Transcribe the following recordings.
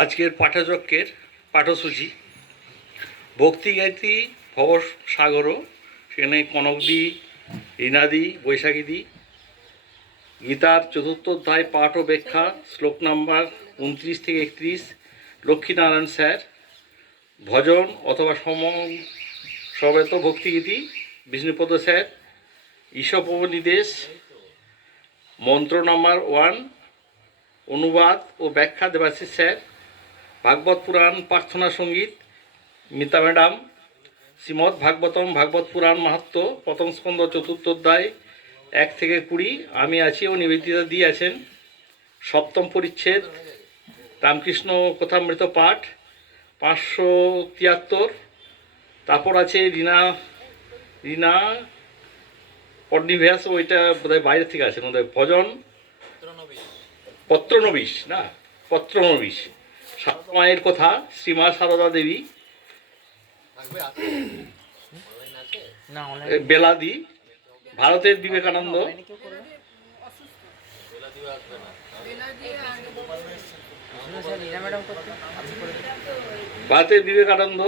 আজকের পাঠযজ্ঞের পাঠসূচি ভক্তিগায়ত্রী ভবসাগরও, সেখানে কনকদি, রীনাদি, বৈশাখীদি, গীতার চতুর্থ অধ্যায় পাঠ ও ব্যাখ্যা শ্লোক নাম্বার 29 থেকে 31 লক্ষ্মীনারায়ণ স্যার, ভজন অথবা সমবেত ভক্তিগীতি বিষ্ণুপদ স্যার, ঈশপনির্দেশ মন্ত্র নাম্বার 1 অনুবাদ ও ব্যাখ্যা দেবাশিস স্যার, ভাগবত পুরাণ প্রার্থনা সঙ্গীত মিতা ম্যাডাম, শ্রীমদ্ ভাগবতম ভাগবত পুরাণ মাহাত্ম্য প্রথম স্কন্ধ চতুর্থ অধ্যায় 1 থেকে 20 আমি আছি ও নিবেদিতা দি আছেন। সপ্তম পরিচ্ছেদ রামকৃষ্ণ কথামৃত পাঠ 573। তারপর আছে রিনা পর্ণিভ্যাস, ওইটা বোধহয় বাইরে থেকে আছে ওদের ভজন পত্রনবিশ না পত্রনবিশ, সাতমায়ের কথা শ্রীমা সারদা দেবী, বেলাদি, ভারতের বিবেকানন্দ, ভারতের বিবেকানন্দ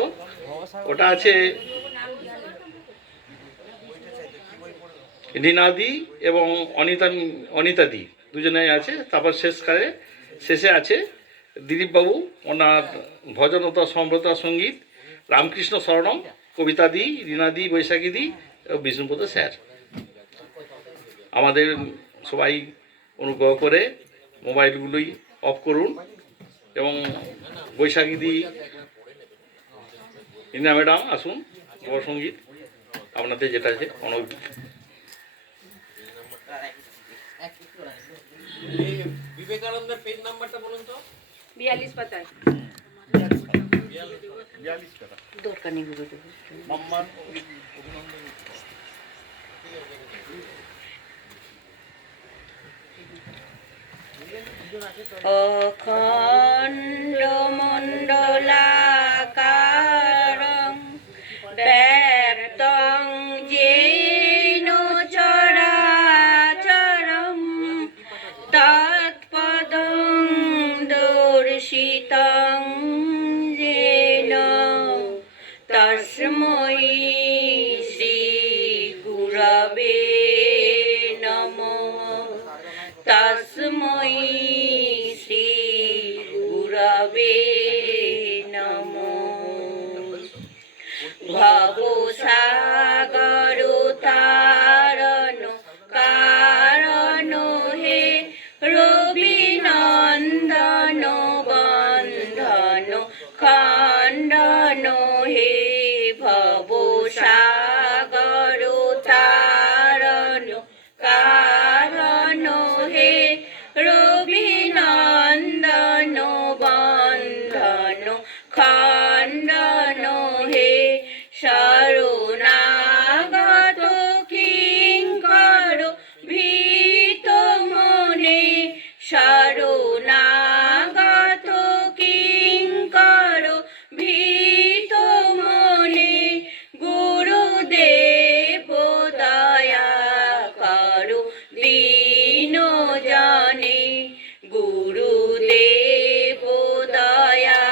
ওটা আছে রিনাদি এবং অনিতাদি দুজনেই আছে। তারপর শেষে আছে দিলীপবাবু, ওনার ভজনতা সম্রতা সঙ্গীত, রামকৃষ্ণ শরণম, কবিতাদি, রীনাদি, বৈশাখীদি এবং বিষ্ণুপদ স্যার। আমাদের সবাই অনুগ্রহ করে মোবাইলগুলোই অফ করুন এবং বৈশাখীদি, রীনা ম্যাডাম আসুন, সঙ্গীত আপনাদের যেটা আছে অনেক। বিবেকানন্দের পেজ নাম্বারটা বলুন তো। 42 পাতায়। 42 পাতা। দরকার নেই গুরু দেব। সম্মান অভিনন্দন। অখণ্ড মণ্ডলাকারং ব্যক্তং যেন চরাচরং তৎপদং দর্শিতং যেন তস্मै শ্রী গুরবে নমঃ। তস্मै শ্রী গুরবে নমঃ। ভবসাগর তারণ কারণ হে রবিনন্দন বন্ধন খণ্ডন হে ভবসাগর তারণ কারণ হে রবিনন্দন বন্ধন খণ্ডন হে শরণাগত কিঙ্কর ভীত মনে শরণাগত কিঙ্কর ভীত মনে গুরুদেব দয়া করো দীন জনে গুরুদেব দয়া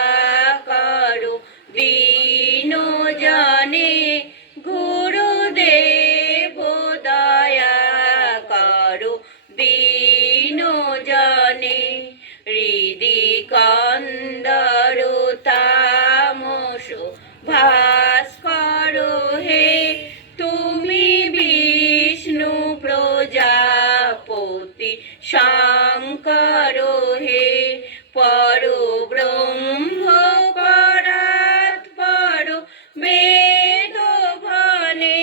করো দীন জনে গুরুদেব দয়া করো দীন জনে হৃদি কন্দর তামস ভাস্কর হে তুমি বিষ্ণু প্রজাপতি শঙ্কর হে পরব্রহ্ম পরাৎপর বেদ ভনে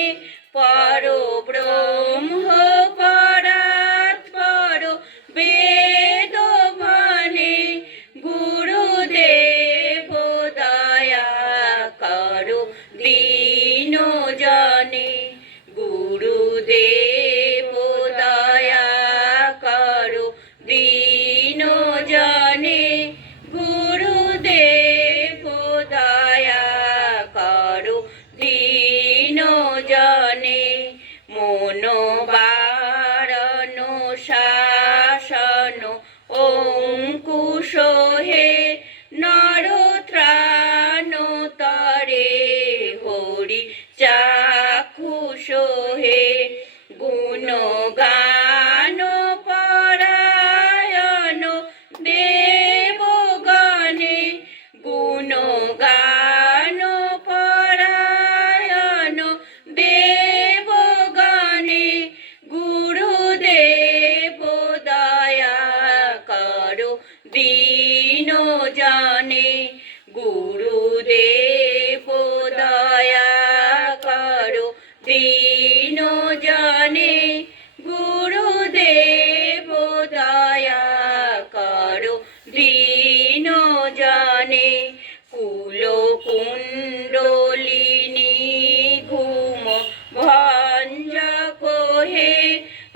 পরব্রহ্ম পরাৎপর বেদ ভনে গুরুদেব দয়া দীন জানে গুরুদেব দয়া করো দীন জানে গুরুদেব দয়া করো দীন জানে কুল কুণ্ডলিনী ঘুম ভঞ্জ কোহে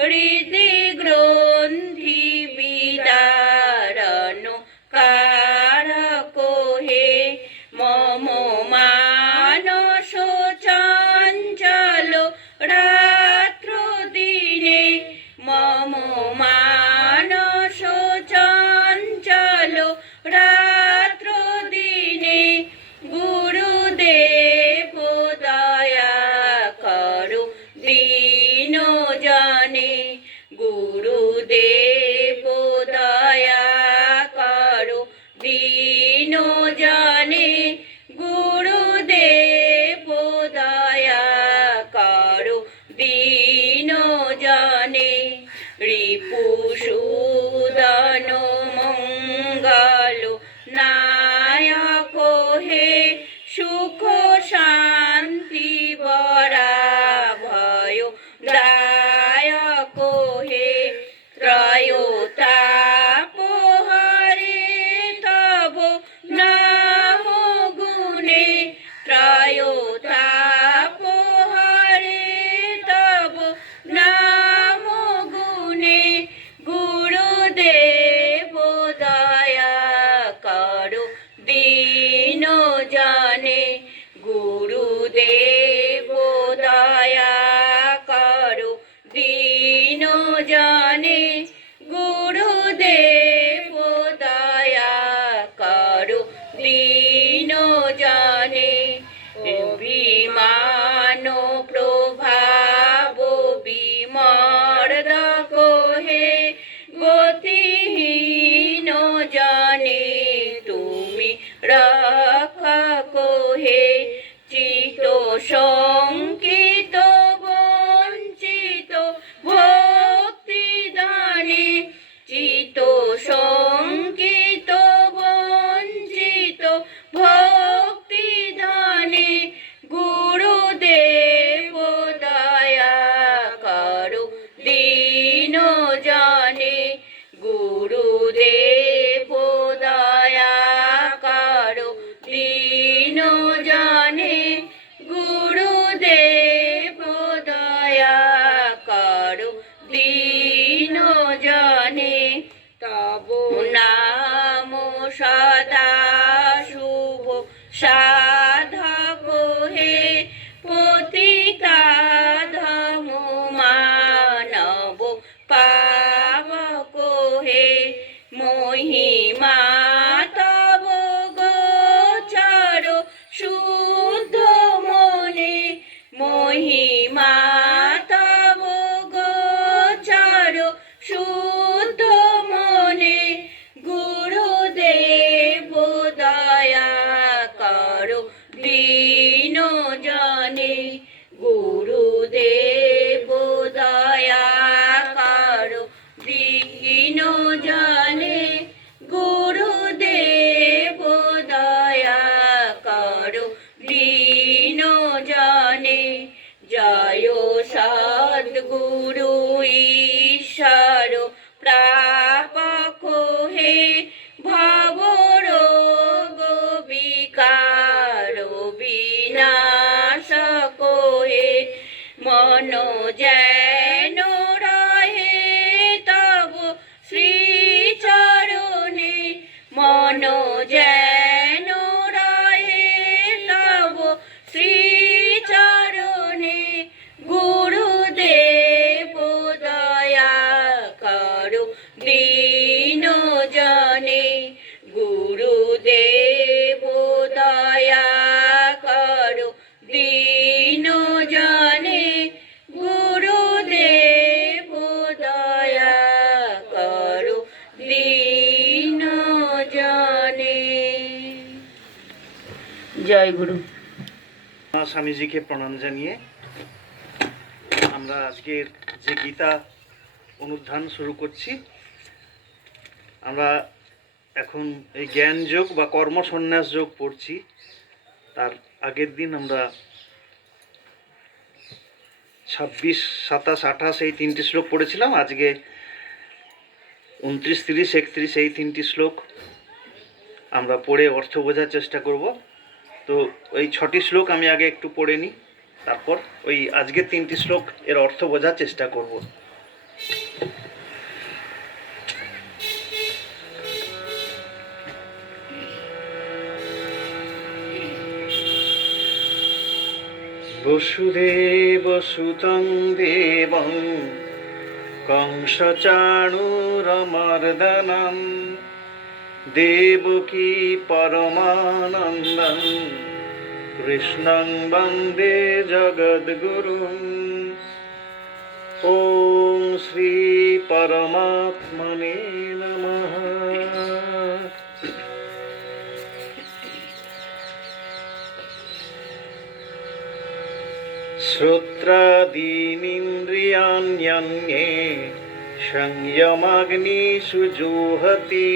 হৃদি গ্রন্থি বিদারণ কারক হে মম মানস চঞ্চল রাত্র দিনে মম মানস চঞ্চল রাত্র দিনে গুরুদেব দয়া করো দীন জানে গুরুদেব দয়া করো দীন জানে গুরুদেব দয়া করো দীন জানে রিপুসূদন মঙ্গল নায়ক হে সুখ শান্তি বরা ভয় দায়ক হে ত্রয়োতাপহারে তব নাম গুণে ত্রয়োতাপহারে তব নাম গুণে গুরুদেব দয়া করো দীন জানে গুরুদেব দয়া করো দীন জানে গুরুদেব দয়া করো দীন জানে বিমান প্রভাব বিমর্দক হে গতিহীন জানে তুমি রক্ষা কোহে চিত শঙ্কিত বঞ্চিত ভক্তি দানে চিত শঙ্কিত বঞ্চিত ভক্তি দানে গুরুদেব দয়া করো দীন জানে গুরুদেব দয়া করো দীন জানে গুরুদেব দয়া করো দীন জানে তব নাম সদা শুভ সাধক হে পতিতা ধম মানব পাবক হে মহিমা তব গোচর শুদ্ধ মনে মহিমা তব গোচর শুদ্ধ মনে গুরুদেব দয়া করো দীন জানে গুরুদেব দয়া করো দীন জানে গুরুদেব দয়া করো দীন জানে জয় সদ্গুরু ঈশ্বর প্রাপক হে ভব রোগ বিকার বিনাশক হে মন যেন রহে তব শ্রীচরণে মন যেন রহে তব শ্রীচরণে গুরুদেব দয়া করো দীন জানে গুরুদেব দয়া করো দীন জানে গুরুদেব দয়া করো দীন জানে। জয় গুরু। স্বামীজিকে প্রণাম জানিয়ে আমরা আজকের যে গীতা অনুধ্যান শুরু করছি। আমরা এখন এই জ্ঞান যোগ বা কর্ম সন্ন্যাস যোগ পড়ছি। তার আগের দিন আমরা 26, 27, 28 এই 3টি শ্লোক পড়েছিলাম। আজকে 29, 30, 31 এই 3টি শ্লোক আমরা পড়ে অর্থ বোঝার চেষ্টা করব। তো ওই 6টি শ্লোক আমি আগে একটু পড়ে নিই, তারপর ওই আজকের 3টি শ্লোক এর অর্থ বোঝার চেষ্টা করব। বসুদেব সুতং দেবং কংসচাণূরমর্দনম দেবকী পরমানন্দং কৃষ্ণং বন্দে জগদ্গুরুম। ওম শ্রী পরমাত্মনে নমঃ। শ্রোত্রাদীনিন্দ্রিয়াণ্যন্যে সংযমাগ্নিষু জুহতি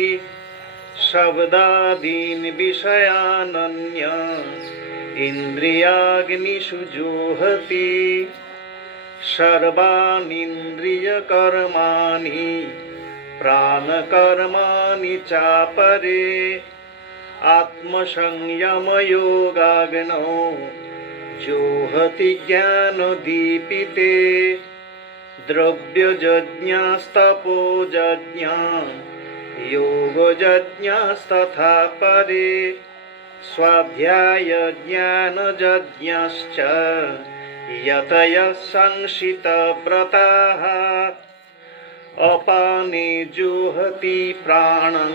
শব্দাদীন বিষয়ানন্য ইন্দ্রিয়াগ্নিষু জুহতি সর্বাণীন্দ্রিয়কর্মাণি প্রাণকর্মাণি চাপরে আত্মসংযমযোগাগ্নৌ জুহতি জ্ঞানদীপিতে দ্রব্যযজ্ঞস্তপোযজ্ঞা যোগযজ্ঞস্তথা পরে স্বাধ্যায়জ্ঞানযজ্ঞশ্চ यतयः संशितव्रताः अपाने जुहति प्राणं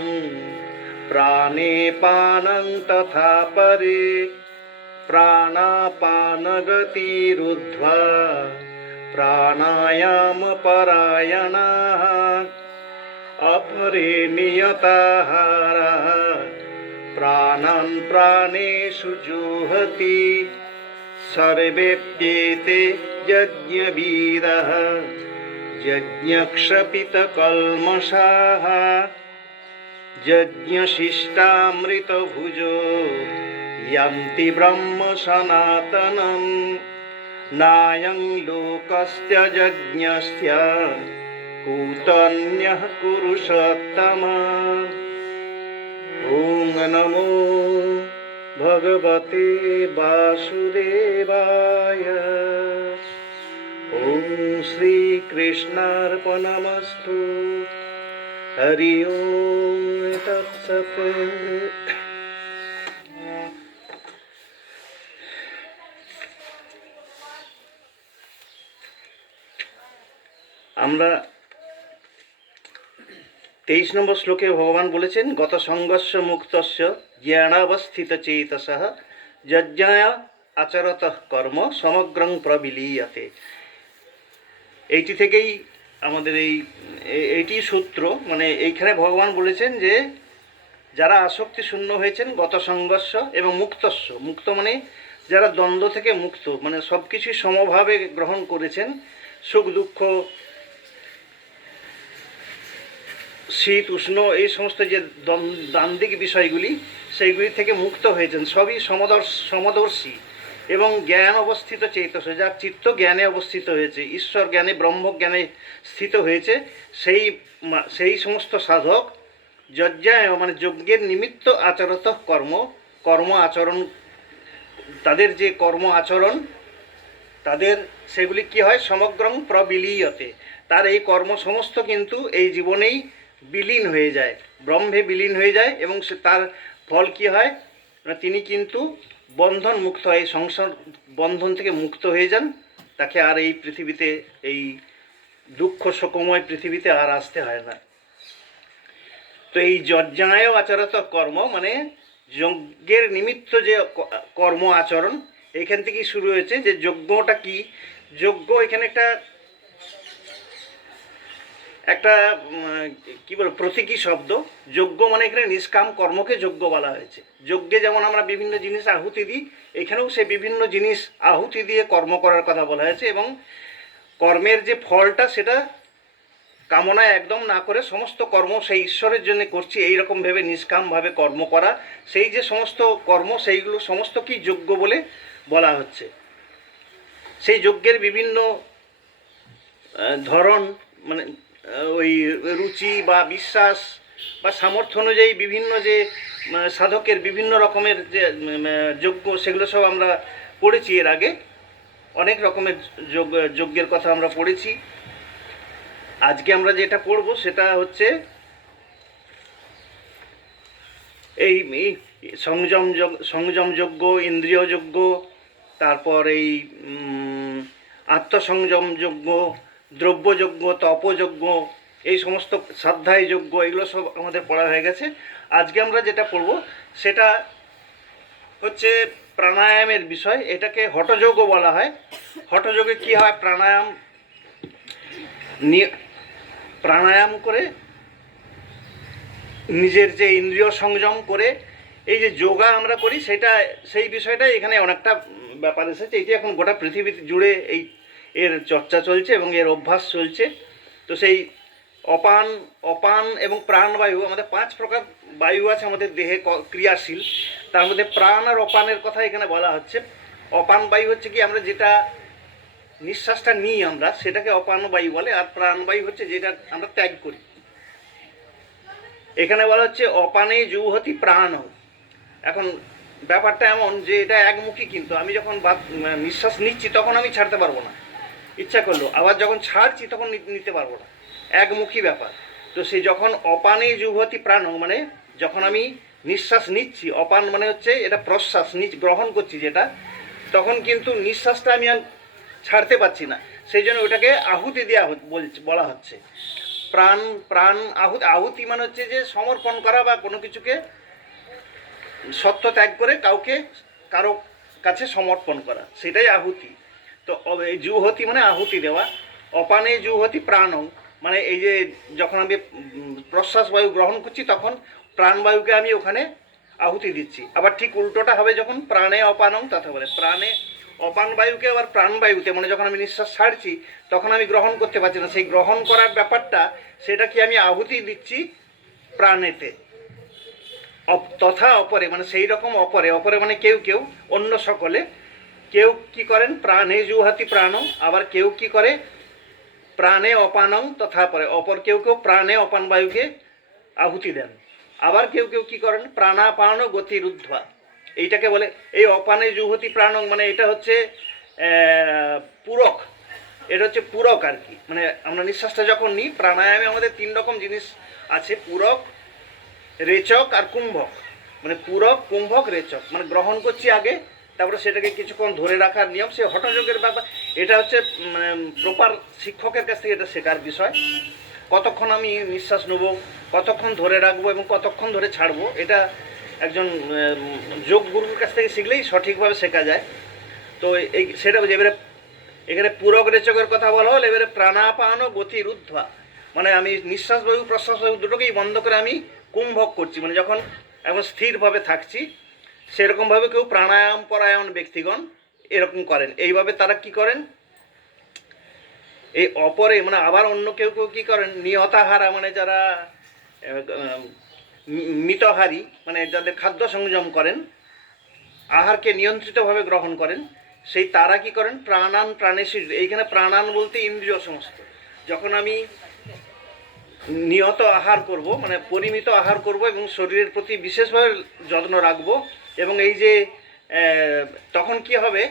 प्राणे पानं तथा परे प्राणापानगतिरुद्ध्वा प्राणायामपरायणाः अपरे नियताहाराः प्राणान् प्राणेषु जुहति सर्वेप्येते यज्ञविदः यज्ञक्षपितकल्मषाः यज्ञशिष्टामृतभुजो यान्ति ब्रह्म सनातनं नायं लोकस्य यज्ञस्य कूतन्यः कुरुषोत्तमा। ॐ नमो भगवते वासुदेवाय। ॐ श्रीकृष्णार्पणमस्तु। हरि ओम तत्सत्। আমরা 23 নম্বর শ্লোকে ভগবান বলেছেন গত সংঘর্ষ মুক্তস্য জ্ঞানাবস্থিত চেতসঃ যজ্ঞায় আচরতঃ কর্ম সমগ্রং প্রবিলীয়তে। এইটি থেকেই আমাদের এইটি সূত্র, মানে এইখানে ভগবান বলেছেন যে যারা আসক্তি শূন্য হয়েছেন গত সংঘর্ষ এবং মুক্তস্য, মুক্ত মানে যারা দ্বন্দ্ব থেকে মুক্ত, মানে সব কিছুই সমভাবে গ্রহণ করেছেন, সুখ দুঃখ শীত উষ্ণ এই সমস্ত যে দ্বান্দ্বিক বিষয়গুলি সেইগুলি থেকে মুক্ত হয়েছেন, সবই সমদর্শী এবং জ্ঞান অবস্থিত চেতস, যার চিত্ত জ্ঞানে অবস্থিত হয়েছে, ঈশ্বর জ্ঞানে ব্রহ্ম জ্ঞানে স্থিত হয়েছে, সেই সমস্ত সাধক যজ্ঞায় মানে যজ্ঞের নিমিত্ত আচরত কর্ম আচরণ, তাদের যে কর্ম আচরণ তাদের সেগুলি কি হয় সমগ্রং প্রবিলীয়তে, তার এই কর্ম সমস্ত কিন্তু এই জীবনেই বিলীন হয়ে যায়, ব্রহ্মে বিলীন হয়ে যায় এবং তার ফল কি হয়, তিনি কিন্তু বন্ধন মুক্ত হয়, সংসার বন্ধন থেকে মুক্ত হয়ে যান, তাকে আর এই পৃথিবীতে এই দুঃখ শোকময় পৃথিবীতে আর আসতে হয় না। তো এই যজ্ঞায় আচরত কর্ম মানে যজ্ঞের নিমিত্ত যে কর্ম আচরণ এখান থেকেই শুরু হয়েছে। যে যজ্ঞটা কি, যজ্ঞ এখানে একটা কি বল প্রতীকী শব্দ। যজ্ঞ মানে এখানে নিষ্কাম কর্মকে যজ্ঞ বলা হয়েছে। যজ্ঞে যেমন আমরা বিভিন্ন জিনিস আহুতি দিই, এখানেও সে বিভিন্ন জিনিস আহুতি দিয়ে কর্ম করার কথা বলা হয়েছে এবং কর্মের যে ফলটা সেটা কামনা একদম না করে সমস্ত কর্ম সেই ঈশ্বরের জন্য করছি, এইরকম ভেবে নিষ্কামভাবে কর্ম করা, সেই যে সমস্ত কর্ম সেইগুলো সমস্ত কি যজ্ঞ বলে বলা হচ্ছে। সেই যজ্ঞের বিভিন্ন ধরন, মানে ওই রুচি বা বিশ্বাস বা সামর্থ্য অনুযায়ী বিভিন্ন যে সাধকের বিভিন্ন রকমের যে যজ্ঞ, সেগুলো সব আমরা পড়েছি এর আগে। অনেক রকমের যজ্ঞের কথা আমরা পড়েছি। আজকে আমরা যেটা পড়ব সেটা হচ্ছে এই সংযম যজ্ঞ, ইন্দ্রিয় যজ্ঞ, তারপর এই আত্মসংযম যজ্ঞ, দ্রব্যযজ্ঞ, তপযজ্ঞ, এই সমস্ত শ্রদ্ধায় যজ্ঞ, এগুলো সব আমাদের পড়া হয়ে গেছে। আজকে আমরা যেটা পড়ব সেটা হচ্ছে প্রাণায়ামের বিষয়। এটাকে হঠযোগও বলা হয়। হঠযোগে কী হয়, প্রাণায়াম করে নিজের যে ইন্দ্রিয় সংযম করে এই যে যোগা আমরা করি, সেটা সেই বিষয়টাই এখানে অনেকটা ব্যাপার এসেছে। এটি এখন গোটা পৃথিবী জুড়ে এর চর্চা চলছে এবং এর অভ্যাস চলছে। তো সেই অপান এবং প্রাণবায়ু, আমাদের 5 প্রকার বায়ু আছে আমাদের দেহে ক্রিয়াশীল। তার মধ্যে প্রাণ আর অপানের কথা এখানে বলা হচ্ছে। অপান বায়ু হচ্ছে কি, আমরা যেটা নিঃশ্বাসটা নিই আমরা, সেটাকে অপান বায়ু বলে। আর প্রাণবায়ু হচ্ছে যেটা আমরা ত্যাগ করি। এখানে বলা হচ্ছে অপানে জুহতি প্রাণ। এখন ব্যাপারটা এমন যে এটা একমুখী, কিন্তু আমি যখন নিঃশ্বাস নিচ্ছি তখন আমি ছাড়তে পারবো না ইচ্ছা করলেও, আবার যখন ছাড়ছি তখন নিতে পারবো না, একমুখী ব্যাপার। তো সেই যখন অপানে জুহতি প্রাণ, মানে যখন আমি নিঃশ্বাস নিচ্ছি, অপান মানে হচ্ছে এটা প্রশ্বাস গ্রহণ করছি যেটা, তখন কিন্তু নিঃশ্বাসটা আমি আর ছাড়তে পারছি না। সেই জন্য ওটাকে আহুতি দেওয়া বলা হচ্ছে। প্রাণ আহুতি মানে হচ্ছে যে সমর্পণ করা বা কোনো কিছুকে সত্য ত্যাগ করে কারো কাছে সমর্পণ করা, সেটাই আহুতি। তো জুহতি মানে আহুতি দেওয়া। অপানে জুহতি প্রাণং মানে এই যে যখন আমি প্রশ্বাস বায়ু গ্রহণ করছি তখন প্রাণবায়ুকে আমি ওখানে আহুতি দিচ্ছি। আবার ঠিক উল্টোটা হবে যখন প্রাণে অপানং তথা বলে, প্রাণে অপান বায়ুকে আবার প্রাণবায়ুতে, মানে যখন আমি নিঃশ্বাস ছাড়ছি তখন আমি গ্রহণ করতে পারছি না, সেই গ্রহণ করার ব্যাপারটা সেটা কি আমি আহুতি দিচ্ছি প্রাণেতে। তথা অপরে মানে সেই রকম অপরে মানে কেউ অন্য সকলে, কেউ কি করেন প্রাণে জুহাতি প্রাণং, আবার কেউ কি করে প্রাণে অপানং তথা পরে, অপর কেউ প্রাণে অপান বায়ুকে আহুতি দেন। আবার কেউ কি করেন প্রাণাপান গতিরুদ্ধা, এইটাকে বলে এই অপানে জুহতি প্রাণং, মানে এটা হচ্ছে পূরক। এটা হচ্ছে পূরক আর কি। মানে আমরা নিঃশ্বাসটা যখন নিই, প্রাণায়ামে আমাদের 3 রকম জিনিস আছে, পূরক, রেচক আর কুম্ভক। মানে পূরক, কুম্ভক, রেচক, মানে গ্রহণ করছি আগে, তারপরে সেটাকে কিছুক্ষণ ধরে রাখার নিয়ম। সে হঠযোগের ব্যাপার, এটা হচ্ছে মানে প্রপার শিক্ষকের কাছ থেকে এটা শেখার বিষয়। কতক্ষণ আমি নিঃশ্বাস নেব, কতক্ষণ ধরে রাখবো এবং কতক্ষণ ধরে ছাড়বো, এটা একজন যোগ গুরুর কাছ থেকে শিখলেই সঠিকভাবে শেখা যায়। তো সেটা এবারে এখানে পূরক রেচকের কথা বলা হল। এবারে প্রাণাপান গতিরুদ্ধা, মানে আমি নিঃশ্বাস বায়ু প্রশ্বাস বায়ু দুটোকেই বন্ধ করে আমি কুম্ভক করছি, মানে যখন এখন স্থিরভাবে থাকছি। সেরকমভাবে কেউ প্রাণায়াম পরায়ণ ব্যক্তিগণ এরকম করেন। এইভাবে তারা কি করেন, এই অপরে মানে আবার অন্য কেউ কি করেন নিহতাহারা, মানে যারা মিতহারী, মানে যাদের খাদ্য সংযম করেন, আহারকে নিয়ন্ত্রিতভাবে গ্রহণ করেন, সেই তারা কি করেন প্রাণান প্রাণেশী। এইখানে প্রাণান বলতে ইন্দ্রিয় সমস্ত। যখন আমি নিয়ত আহার করব, মানে পরিমিত আহার করব এবং শরীরের প্রতি বিশেষভাবে যত্ন রাখব, এবং এই যে তখন কি হবে,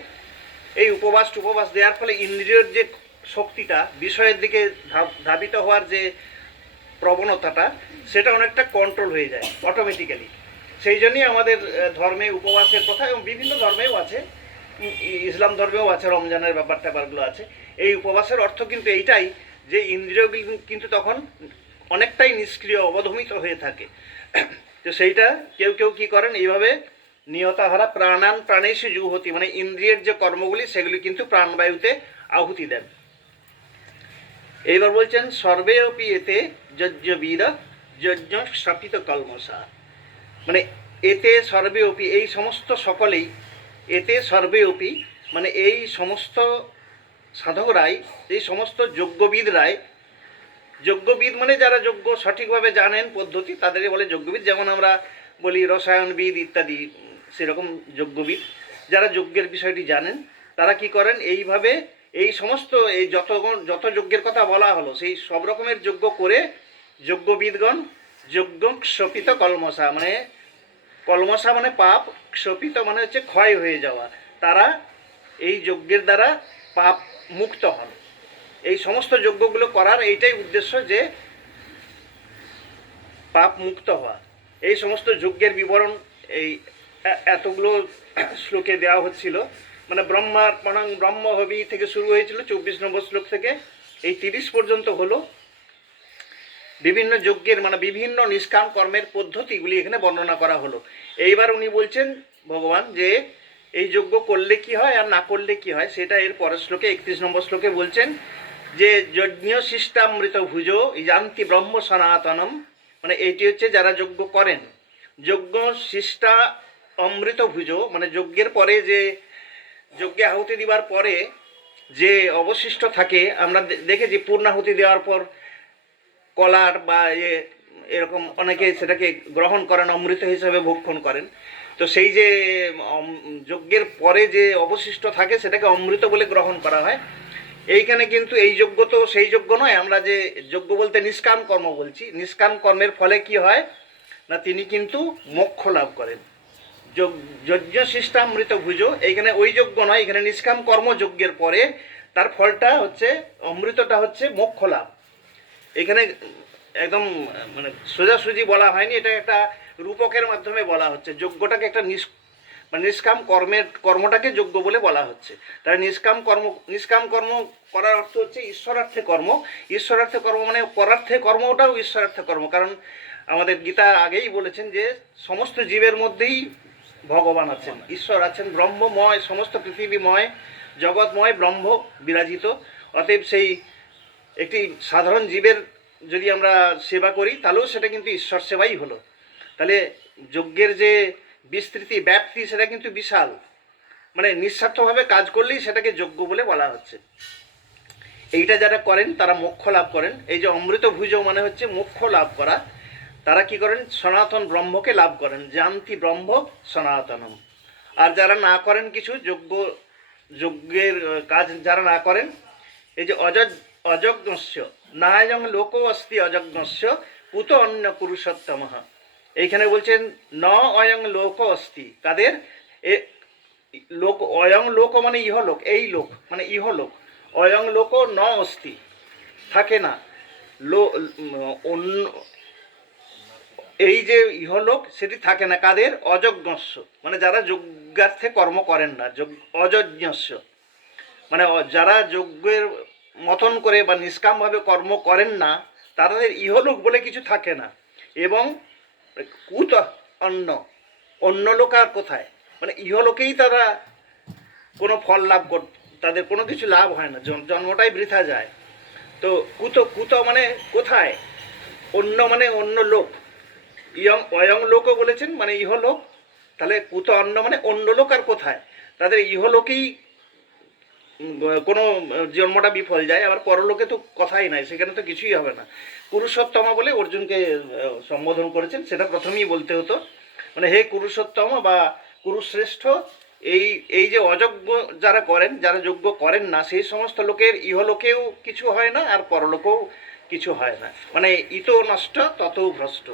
এই উপবাস দেওয়ার ফলে ইন্দ্রিয়র যে শক্তিটা, বিষয়ের দিকে ধাবিত হওয়ার যে প্রবণতাটা, সেটা অনেকটা কন্ট্রোল হয়ে যায় অটোমেটিক্যালি। সেই জন্যই আমাদের ধর্মে উপবাসের কথা, এবং বিভিন্ন ধর্মেও আছে, ইসলাম ধর্মেও আছে, রমজানের ব্যাপারগুলো আছে। এই উপবাসের অর্থ কিন্তু এইটাই যে ইন্দ্রিয়গুলি কিন্তু তখন অনেকটাই নিষ্ক্রিয়, অবধমিত হয়ে থাকে। তো সেইটা কেউ কি করেন এইভাবে নিয়তাহারা প্রাণান প্রাণেশু জুহতি, মানে ইন্দ্রিয়ের যে কর্মগুলি সেগুলি কিন্তু প্রাণবায়ুতে আহুতি দেন। এইবার বলছেন সর্বে অপি এতে যজ্ঞবীর যজ্ঞ স্থাপিত কলমসা, মানে এতে সর্বে অপি এই সমস্ত সকলেই, এতে সর্বে অপি মানে এই সমস্ত সাধকরাই, এই সমস্ত যজ্ঞবিদরাই যজ্ঞবিদ মানে যারা যজ্ঞ সঠিকভাবে জানেন পদ্ধতি, তাদেরই বলে যজ্ঞবিদ। যেমন আমরা বলি রসায়নবিদ ইত্যাদি, সেরকম যজ্ঞবিদ যারা যজ্ঞের বিষয়টি জানেন, তারা কি করেন এইভাবে এই সমস্ত এই যত যজ্ঞের কথা বলা হলো সেই সব রকমের যজ্ঞ করে যজ্ঞবিদগণ যজ্ঞ ক্ষপিত কলমসা, মানে কলমসা মানে পাপ, ক্ষপিত মানে হচ্ছে ক্ষয় হয়ে যাওয়া, তারা এই যজ্ঞের দ্বারা পাপ মুক্ত হন। এই সমস্ত যজ্ঞগুলো করার এইটাই উদ্দেশ্য, যে পাপ মুক্ত হওয়া। এই সমস্ত যজ্ঞের বিবরণ এই এতগুলো শ্লোকে দেওয়া হচ্ছিল। মানে ব্রহ্মার্পণং ব্রহ্মহবি থেকে শুরু হয়েছিল 24 নম্বর শ্লোক থেকে এই 30 পর্যন্ত হলো বিভিন্ন যজ্ঞের মানে বিভিন্ন নিষ্কাম কর্মের পদ্ধতিগুলি এখানে বর্ণনা করা হলো। এইবার উনি বলছেন ভগবান যে এই যজ্ঞ করলে কি হয় আর না করলে কি হয়, সেটা এর পরের শ্লোকে 31 নম্বর শ্লোকে বলছেন যে যজ্ঞ শিষ্টামৃত ভুজ যান্তি ব্রহ্ম সনাতনম, মানে এইটি হচ্ছে যারা যজ্ঞ করেন। যজ্ঞ শিষ্টা অমৃত ভুজ মানে যজ্ঞের পরে যে যজ্ঞে আহুতি দেওয়ার পরে যে অবশিষ্ট থাকে, আমরা দেখেছি পূর্ণাহুতি দেওয়ার পর কলার বা এরকম অনেকে সেটাকে গ্রহণ করেন, অমৃত হিসাবে ভক্ষণ করেন। তো সেই যে যজ্ঞের পরে যে অবশিষ্ট থাকে সেটাকে অমৃত বলে গ্রহণ করা হয়। এইখানে কিন্তু এই যজ্ঞ তো সেই যজ্ঞ নয়, আমরা যে যজ্ঞ বলতে নিষ্কাম কর্ম বলছি। নিষ্কাম কর্মের ফলে কি হয় না, তিনি কিন্তু মোক্ষ লাভ করেন। যজ্ঞ শিষ্টামৃত ভুজ, এইখানে ওই যজ্ঞ নয়, এখানে নিষ্কাম কর্ম যজ্ঞের পরে তার ফলটা হচ্ছে অমৃতটা হচ্ছে মোক্ষ লাভ। এখানে একদম মানে সোজাসুজি বলা হয়নি, এটা একটা রূপকের মাধ্যমে বলা হচ্ছে। যজ্ঞটাকে একটা নিষ্কাম কর্মটাকে যজ্ঞ বলে বলা হচ্ছে। তাহলে নিষ্কাম কর্ম করার অর্থ হচ্ছে ঈশ্বরার্থে কর্ম। ঈশ্বরার্থে কর্ম মানে পরার্থে কর্মটাও ঈশ্বরার্থে কর্ম, কারণ আমাদের গীতা আগেই বলেছেন যে সমস্ত জীবের মধ্যেই ভগবান আছেন, ঈশ্বর আছেন, ব্রহ্মময়, সমস্ত পৃথিবীময়, জগৎময় ব্রহ্ম বিরাজিত। অতএব সেই একটি সাধারণ জীবের যদি আমরা সেবা করি তাহলেও সেটা কিন্তু ঈশ্বর সেবাই হলো। তাহলে যজ্ঞের যে বিস্তৃতি ব্যাপ্তি সেটা কিন্তু বিশাল, মানে নিঃস্বার্থভাবে কাজ করলেই সেটাকে যজ্ঞ বলে বলা হচ্ছে। এইটা যারা করেন তারা মোক্ষ লাভ করেন। এই যে অমৃত ভুজ মানে হচ্ছে মোক্ষ লাভ করা। তারা কি করেন, সনাতন ব্রহ্মকে লাভ করেন, জানতি ব্রহ্ম সনাতনম। আর যারা না করেন কিছু যজ্ঞের কাজ যারা না করেন, এই যে অযজ্ঞস্য নায়ং লোক অস্তি অযজ্ঞস্য পুত অন্য পুরুষোত্তম, এইখানে বলছেন ন অয়ং লোক অস্তি, কাদের লোক, অয়ং লোক মানে ইহলোক, এই লোক মানে ইহলোক, অয়ং লোক ন অস্তি থাকে না, এই যে ইহলোক সেটি থাকে না কাদের, অযজ্ঞস্য মানে যারা যজ্ঞার্থে কর্ম করেন না, অযজ্ঞস্য মানে যারা যজ্ঞের মতন করে বা নিষ্কামভাবে কর্ম করেন না, তাদের ইহলোক বলে কিছু থাকে না। এবং কুত অন্য লোক আর কোথায়, মানে ইহলোকেই তারা কোনো ফল লাভ তাদের কোনো কিছু লাভ হয় না, জন্মটাই বৃথা যায়। তো কুত মানে কোথায়, অন্য মানে অন্য লোক, অয়ং লোকও বলেছেন মানে ইহলোক। তাহলে কুত অন্য মানে অন্য লোক আর কোথায়, তাদের ইহলোকেই কোনো জন্মটা বিফল যায়, আবার পরলোকে তো কথাই নাই, সেখানে তো কিছুই হবে না। পুরুষোত্তমা বলে অর্জুনকে সম্বোধন করেছেন, সেটা প্রথমেই বলতে হতো, মানে হে পুরুষোত্তম বা কুরুশ্রেষ্ঠ, এই যে অযজ্ঞ যারা করেন, যারা যজ্ঞ করেন না, সেই সমস্ত লোকের ইহলোকেও কিছু হয় না আর পরলোকেও কিছু হয় না, মানে ইতো নষ্ট তত ভ্রষ্ট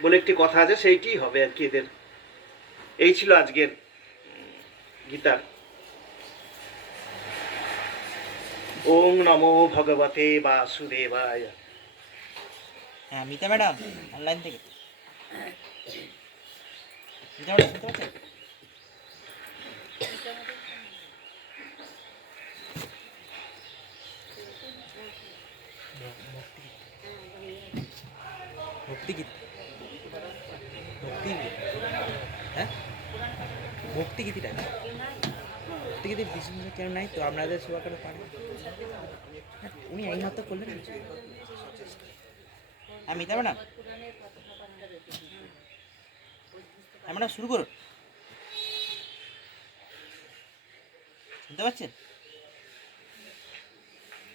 বলে একটি কথা আছে, সেইটিই হবে আর কি এদের। এই ছিল আজকের গীতার। ওং নমো ভগবতে বাসুদেবায়। হ্যাঁ মিতা ম্যাডাম অনলাইন থেকে মিতা ম্যাডাম শুনতে পাচ্ছেন? ভক্তিগীত, ভক্তিগীত, হ্যাঁ ভক্তিগীতিটা, ভক্তিগীতি বিশেষ কেন নাই তো আপনাদের সেবা করে পারেন। উনি এই মাত্র করলেন। হ্যাঁ মিতা ম্যাডাম, হ্যাঁ ম্যাডাম শুরু করুন, শুনতে পাচ্ছেন?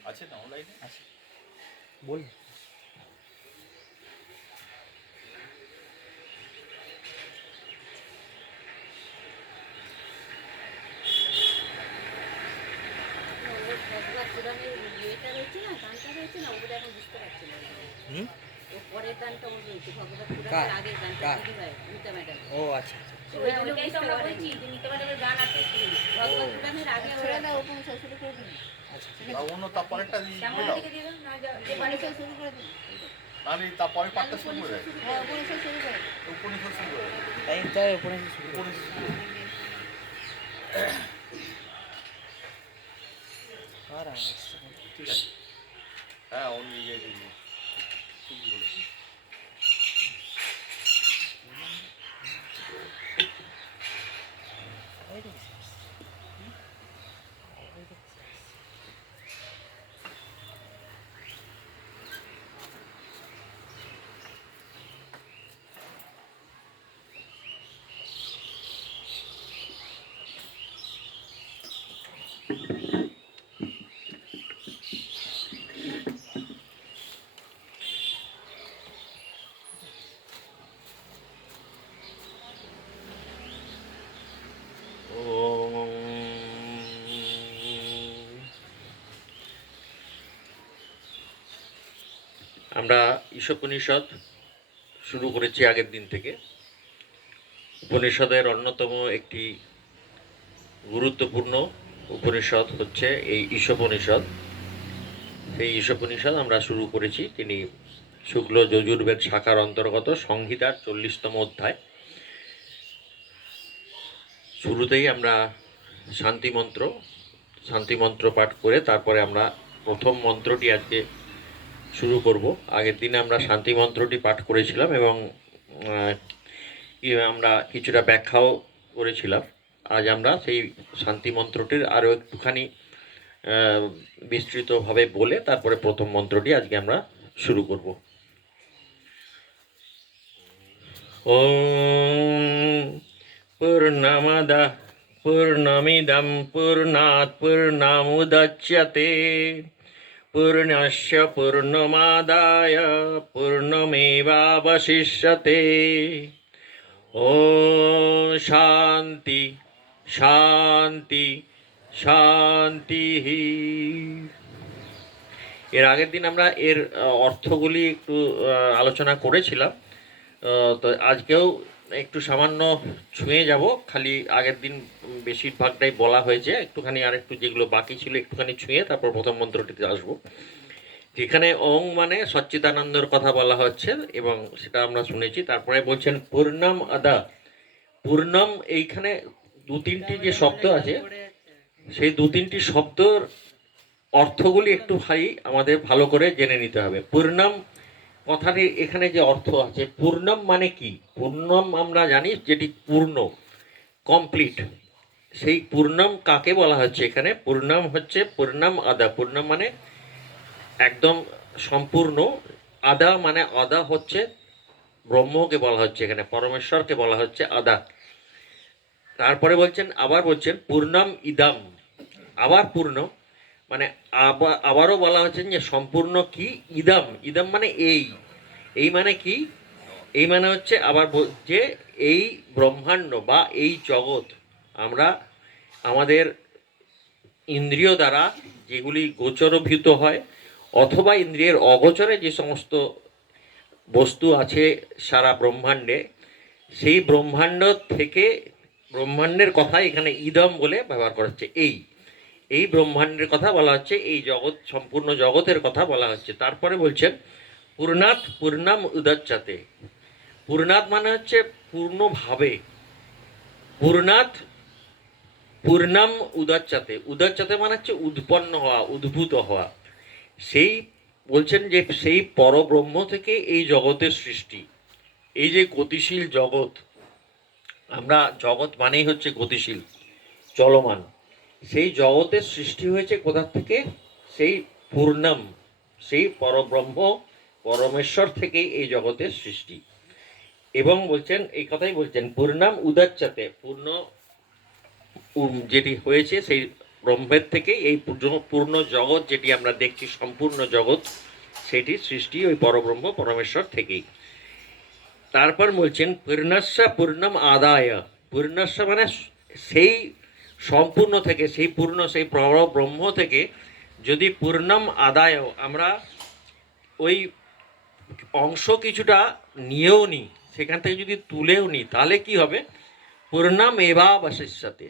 আছে না অনলাইনে? আচ্ছা বলুন। কার কার ও আচ্ছা আচ্ছা আচ্ছা আর অন্য তারপরেরটা দিয়ে দাও তাহলে তারপরে পাঠটা শুরু করে দেয় উপনিষদ শুরু করে তাই তাই উপরে শুরু করো। উপনিষদ শুরু করে। আর আসছে না। ঠিক আছে হ্যাঁ ও নিয়ে গিয়ে দিবি ঠিকই বলেছিস ওই দেখছিস? ওই দেখছিস? আমরা ঈশোপনিষদ শুরু করেছি আগের দিন থেকে। উপনিষদের অন্যতম একটি গুরুত্বপূর্ণ উপনিষদ হচ্ছে এই ঈশোপনিষদ। সেই ঈশোপনিষদ আমরা শুরু করেছি। তিনি শুক্ল যজুর্বেদ শাখার অন্তর্গত সংহিতার 40তম অধ্যায়। শুরুতেই আমরা শান্তিমন্ত্র পাঠ করে তারপরে আমরা প্রথম মন্ত্রটি আজকে শুরু করব। আগের দিনে আমরা শান্তি মন্ত্রটি পাঠ করেছিলাম এবং আমরা কিছুটা ব্যাখ্যাও করেছিলাম। আজ আমরা সেই শান্তি মন্ত্রটির আরও একটুখানি বিস্তৃতভাবে বলে তারপরে প্রথম মন্ত্রটি আজকে আমরা শুরু করব। ওম পূর্ণমদঃ পূর্ণমিদং পূর্ণাৎ পূর্ণমুদচ্যতে पूर्णस्य पूर्णमादाय पूर्णमेवावशिष्यते ॐ शान्ति शान्ति শান্তিঃ। এর আগের দিন আমরা এর অর্থগুলি একটু আলোচনা করেছিলাম, তো আজকেও একটু সামান্য ছুঁয়ে যাব। খালি আগের দিন বেশিরভাগটাই বলা হয়েছে, একটুখানি আর একটু যেগুলো বাকি ছিল একটুখানি ছুঁয়ে তারপর প্রথম মন্ত্রটিতে আসবো। যেখানে ওং মানে সচ্চিদানন্দর কথা বলা হচ্ছে এবং সেটা আমরা শুনেছি। তারপরে বলছেন পূর্ণম আদা। পূর্ণম এইখানে দু তিনটি যে শব্দ আছে, সেই দু তিনটি শব্দর অর্থগুলি একটু আমাদের ভালো করে জেনে নিতে হবে। পূর্ণম কথাটির এখানে যে অর্থ আছে, পূর্ণম মানে কি? পূর্ণম আমরা জানি যেটি পূর্ণ, কমপ্লিট। সেই পূর্ণম কাকে বলা হচ্ছে এখানে? পূর্ণম হচ্ছে পূর্ণম আদা। পূর্ণম মানে একদম সম্পূর্ণ। আদা মানে আদা হচ্ছে ব্রহ্মকে বলা হচ্ছে, এখানে পরমেশ্বরকে বলা হচ্ছে আদা। তারপরে আবার বলছেন পূর্ণম ইদম। আবার পূর্ণ মানে আবারও বলা হচ্ছে যে সম্পূর্ণ কি? ইদম। ইদম মানে এই মানে কি? এই মানে হচ্ছে আবার যে এই ব্রহ্মাণ্ড বা এই জগৎ আমরা আমাদের ইন্দ্রিয় দ্বারা যেগুলি গোচরভূত হয় অথবা ইন্দ্রিয়ের অগোচরে যে সমস্ত বস্তু আছে সারা ব্রহ্মাণ্ডে, সেই ব্রহ্মাণ্ড থেকে ব্রহ্মাণ্ডের কথা এখানে ইদম বলে ব্যবহার করা হচ্ছে। এই ব্রহ্মাণ্ডের কথা বলা হচ্ছে, এই জগৎ সম্পূর্ণ জগতের কথা বলা হচ্ছে। তারপরে বলছেন পূর্ণাৎ পূর্ণম উদচ্যতে। পূর্ণাৎ মানে হচ্ছে পূর্ণভাবে। পূর্ণাৎ পূর্ণম উদচ্যতে। উদচ্যতে মানে হচ্ছে উৎপন্ন হওয়া, উদ্ভূত হওয়া। সেই বলছেন যে সেই পরব্রহ্ম থেকে এই জগতের সৃষ্টি। এই যে গতিশীল জগৎ, আমরা জগৎ মানেই হচ্ছে গতিশীল, চলমান। সেই জগতের সৃষ্টি হয়েছে কোথা থেকে? সেই পূর্ণম, সেই পরব্রহ্ম পরমেশ্বর থেকেই এই জগতের সৃষ্টি। এবং বলছেন এই কথাই বলছেন পূর্ণম উদচ্যতে। পূর্ণ যেটি হয়েছে সেই ব্রহ্মের থেকে এই পূর্ণ জগৎ যেটি আমরা দেখছি, সম্পূর্ণ জগৎ, সেটির সৃষ্টি ওই পরব্রহ্ম পরমেশ্বর থেকেই। তারপর বলছেন পূর্ণস্য পূর্ণম আদায়। পূর্ণস্য মানে সেই সম্পূর্ণ থেকে, সেই পূর্ণ, সেই পরব্রহ্ম থেকে যদি পূর্ণম আদায় আমরা ওই অংশ কিছুটা নিয়েও নিই, সেখান থেকে যদি তুলেও নিই, তাহলে কি হবে? পূর্ণাম এবাবশিষ্যতে,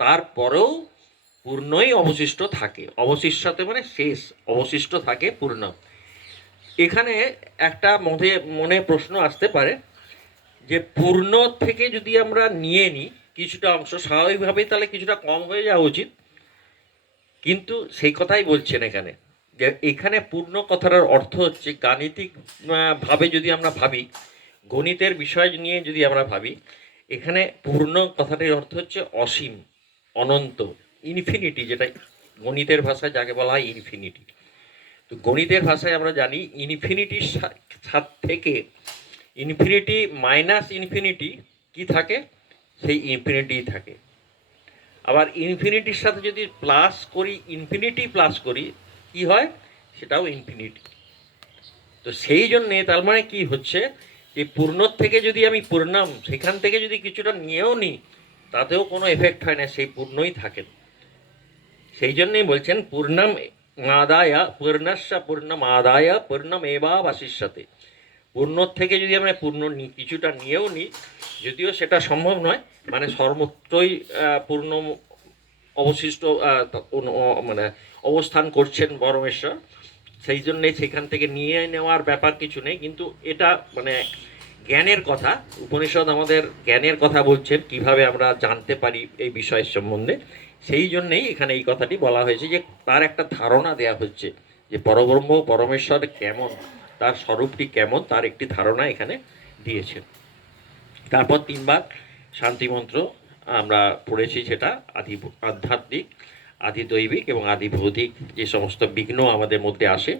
তারপরেও পূর্ণই অবশিষ্ট থাকে। অবশিষ্যতে মানে শেষ, অবশিষ্ট থাকে পূর্ণাম। এখানে একটা মনে প্রশ্ন আসতে পারে যে পূর্ণ থেকে যদি আমরা নিয়ে নিই কিছুটা অংশ, স্বাভাবিকভাবেই তাহলে কিছুটা কম হয়ে যাওয়া উচিত, কিন্তু সেই কথাই বলছেন এখানে, যে এখানে পূর্ণ কথাটার অর্থ হচ্ছে গাণিতিক ভাবে যদি আমরা ভাবি, গণিতের বিষয় নিয়ে যদি আমরা ভাবি, এখানে পূর্ণ কথাটির অর্থ হচ্ছে অসীম, অনন্ত, ইনফিনিটি, যেটা গণিতের ভাষায় যাকে বলা হয় ইনফিনিটি। তো গণিতের ভাষায় আমরা জানি ইনফিনিটির থেকে ইনফিনিটি মাইনাস ইনফিনিটি কি থাকে? সেই ইনফিনিটিই থাকে। আবার ইনফিনিটির সাথে যদি প্লাস করি, ইনফিনিটি প্লাস করি, কি হয়? সেটাও ইনফিনিটি। তো সেই জন্যে তার মানে কি হচ্ছে, যে পূর্ণর থেকে যদি আমি পূর্ণাম, সেখান থেকে যদি কিছুটা নিয়েও নিই, তাতেও কোনো এফেক্ট হয় না, সেই পূর্ণই থাকেন। সেই জন্যই বলছেন পূর্ণম আদায়া পূর্ণস্য পূর্ণম আদায়া পূর্ণম এবাবশিষ্যতে। পূর্ণর থেকে যদি আমরা কিছুটা নিয়েও নিই, যদিও সেটা সম্ভব নয়, মানে সর্বত্রই পূর্ণ অবশিষ্ট মানে অবস্থান করছেন পরমেশ্বর, সেই জন্যে সেখান থেকে নিয়ে নেওয়ার ব্যাপার কিছু নেই। কিন্তু এটা মানে জ্ঞানের কথা, উপনিষদ আমাদের জ্ঞানের কথা বলছেন, কিভাবে আমরা জানতে পারি এই বিষয়ের সম্বন্ধে। সেই জন্যেই এখানে এই কথাটি বলা হয়েছে, যে তার একটা ধারণা দেয়া হচ্ছে যে পরব্রহ্ম পরমেশ্বর কেমন, তার স্বরূপটি কেমন, তার একটি ধারণা এখানে দিয়েছেন। তারপর 3 বার শান্তি মন্ত্র আমরা পড়েছি, সেটা আধ্যাত্মিক, আদি দৈবিক এবং আদি ভৌতিক যে সমস্ত বিঘ্ন আমাদের মধ্যে আসে,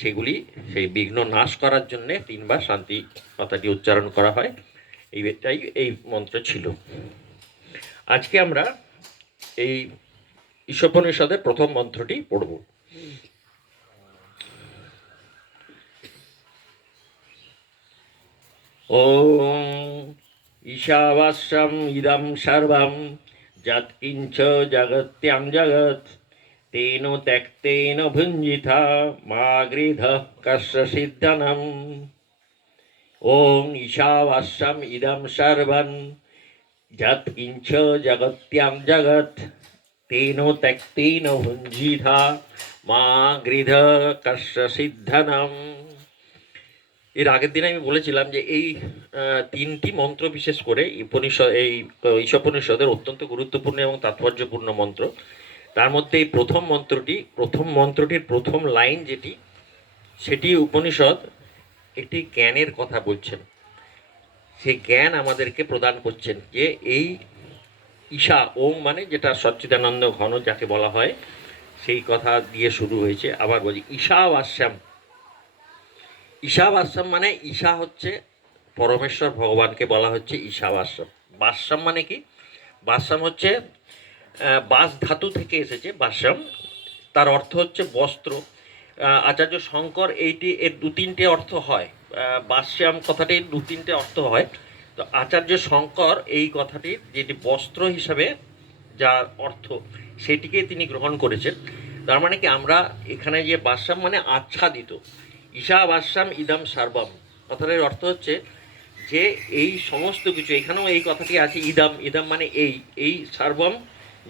সেগুলি সেই বিঘ্ন নাশ করার জন্যে 3 বার শান্তি কথাটি উচ্চারণ করা হয়। এইটাই এই মন্ত্র ছিল। আজকে আমরা এই ঈশোপনিষদের প্রথম মন্ত্রটি পড়ব। ওম ঈশাবাস্যম ইদম সর্বম যৎকিঞ্চ জগত্যাং জগৎ তেন ত্যক্তেন ভুঞ্জিতা মা গৃধঃ কস্য সিদ্ধনম। ওম ঈশাবাস্যম ইদম সর্বম যৎকিঞ্চ জগত্যাং জগৎ তেন ত্যক্তেন ভুঞ্জিতা মা গৃধঃ কস্য সিদ্ধনম। এর আগের দিন আমি বলেছিলাম যে এই 3টি মন্ত্র বিশেষ করে এই ঈশোপনিষদের অত্যন্ত গুরুত্বপূর্ণ এবং তাৎপর্যপূর্ণ মন্ত্র। তার মধ্যে এই প্রথম মন্ত্রটির প্রথম লাইন যেটি, সেটি উপনিষদ একটি জ্ঞানের কথা বলছেন। সেই জ্ঞান আমাদেরকে প্রদান করছেন যে এই ঈশা, ওম মানে যেটা সচ্চিদানন্দ ঘন যাকে বলা হয়, সেই কথা দিয়ে শুরু হয়েছে। আবার বলি ঈশাবাস্যাম। ঈশাবাস্যম মানে ঈশা হচ্ছে পরমেশ্বর ভগবানকে বলা হচ্ছে ঈশাবাস্যম। বাস্যম মানে কি? বাস্যম হচ্ছে বাস ধাতু থেকে এসেছে বাস্যম, তার অর্থ হচ্ছে বস্ত্র। আচার্য শঙ্কর এর 2-3টে অর্থ হয়, বাস্যাম কথাটির 2-3টে অর্থ হয়। তো আচার্য শঙ্কর এই কথাটির যেটি বস্ত্র হিসাবে যার অর্থ, সেটিকে তিনি গ্রহণ করেছেন। তার মানে কি, আমরা এখানে যে বাস্যাম মানে আচ্ছাদিত, ঈশাবাস্যাম ইদম সর্বম কথাটির অর্থ হচ্ছে যে এই সমস্ত কিছু, এখানেও এই কথাটি আছে, ইদম মানে এই সর্বম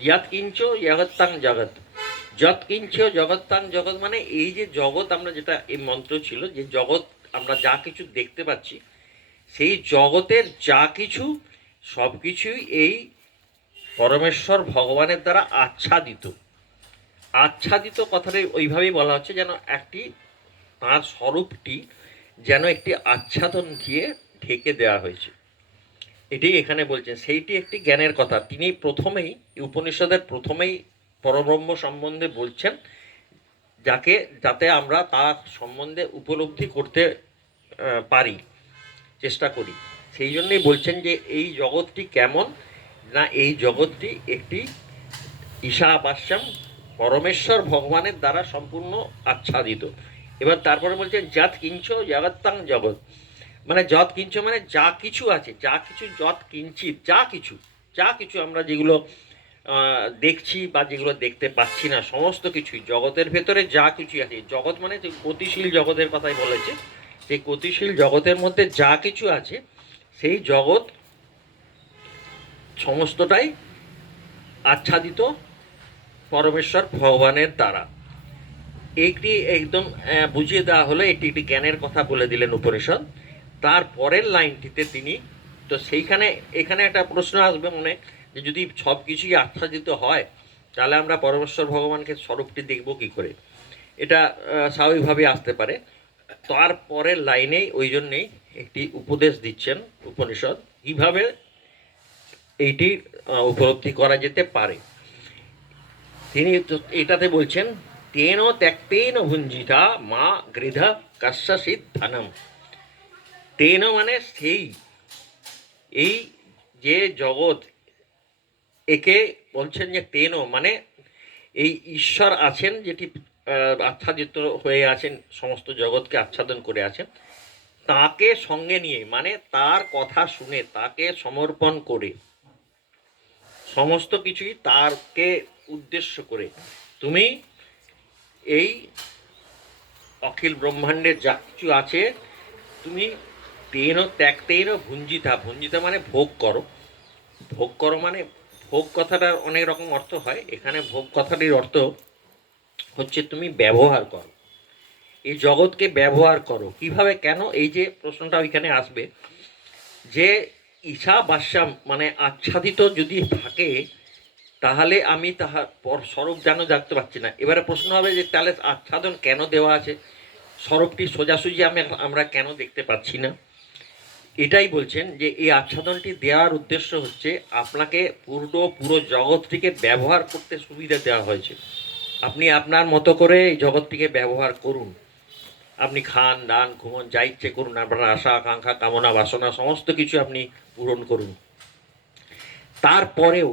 যৎকিঞ্চ জগত্তাং জগৎ। যৎকিঞ্চ জগত্তাং জগৎ মানে এই যে জগৎ, আমরা যেটা এই মন্ত্র ছিল, যে জগৎ আমরা যা কিছু দেখতে পাচ্ছি, সেই জগতের যা কিছু সব কিছুই এই পরমেশ্বর ভগবানের দ্বারা আচ্ছাদিত। আচ্ছাদিত কথাটি ওইভাবেই বলা হচ্ছে, যেন একটি তাঁর স্বরূপটি যেন একটি আচ্ছাদন দিয়ে ঢেকে দেওয়া হয়েছে, এটি এখানে বলছেন। সেইটি একটি জ্ঞানের কথা। তিনি প্রথমেই উপনিষদের প্রথমেই পরব্রহ্ম সম্বন্ধে বলছেন, যাতে আমরা তার সম্বন্ধে উপলব্ধি করতে পারি, চেষ্টা করি। সেই জন্যই বলছেন যে এই জগৎটি কেমন না, এই জগৎটি একটি ঈশাবাস্যম পরমেশ্বর ভগবানের দ্বারা সম্পূর্ণ আচ্ছাদিত। এবার তারপরে বলছেন যৎ কিঞ্চ জগত্তাং জগৎ, মানে যৎ কিঞ্চ মানে যা কিছু আছে, যা কিছু, যৎ কিঞ্চিত যা কিছু আমরা যেগুলো দেখছি বা যেগুলো দেখতে পাচ্ছি না, সমস্ত কিছুই জগতের ভেতরে যা কিছু আছে। জগৎ মানে যে গতিশীল জগতের কথাই বলেছে, সেই গতিশীল জগতের মধ্যে যা কিছু আছে সেই জগৎ সমস্তটাই আচ্ছাদিত পরমেশ্বর ভগবানের দ্বারা। এইটি একদম বুঝিয়ে দেওয়া হলো, এটি একটি জ্ঞানের কথা বলে দিলেন উপনিষদ। তার পরের লাইনটিতে তিনি তো সেইখানে এখানে একটা প্রশ্ন আসবে মনে, যে যদি সব কিছুই আচ্ছাদিত হয় তাহলে আমরা পরমেশ্বর ভগবানকে স্বরূপটি দেখব কী করে? এটা স্বাভাবিকভাবেই আসতে পারে। তার পরের লাইনেই ওই জন্যেই একটি উপদেশ দিচ্ছেন উপনিষদ কীভাবে এইটি উপলব্ধি করা যেতে পারে। তিনি এটাতে বলছেন, তেন ত্যক্তেন ভুঞ্জিতা মা গৃধ কস্যচিৎ ধনম। তেন মানে সেই, এই যে জগৎ, একে বলছেন যে তেন মানে এই ঈশ্বর আছেন যেটি আচ্ছাদিত হয়ে আছেন, সমস্ত জগৎকে আচ্ছাদন করে আছেন, তাকে সঙ্গে নিয়ে মানে তার কথা শুনে তাকে সমর্পণ করে সমস্ত কিছুই তারকে উদ্দেশ্য করে তুমি এই অখিল ব্রহ্মাণ্ডের যা কিছু আছে তুমি তেন ত্যক্তেন ভুঞ্জিতা, ভুঞ্জিতা মানে ভোগ করো। ভোগ করো মানে ভোগ কথাটার অনেক রকম অর্থ হয়, এখানে ভোগ কথাটির অর্থ হচ্ছে তুমি ব্যবহার করো, এই জগৎকে ব্যবহার করো। কিভাবে, কেন? এই যে প্রশ্নটা ওইখানে আসবে যে ঈশাবাস্যাম মানে আচ্ছাদিত যদি থাকে তাহলে আমি তাহার স্বরূপ যেন জানতে পারছি না। এবারে প্রশ্ন হবে যে তাহলে আচ্ছাদন কেন দেওয়া আছে, স্বরূপটি সোজাসুজি আমরা কেন দেখতে পাচ্ছি না? এটাই বলছেন যে এই আচ্ছাদনটি দেওয়ার উদ্দেশ্য হচ্ছে আপনাকে পুরো জগৎটিকে ব্যবহার করতে সুবিধা দেওয়া হয়েছে। আপনি আপনার মতো করে এই জগৎটিকে ব্যবহার করুন, আপনি খান দান ঘুমন যা ইচ্ছে করুন, আপনার আশা আকাঙ্ক্ষা কামনা বাসনা সমস্ত কিছু আপনি পূরণ করুন। তারপরেও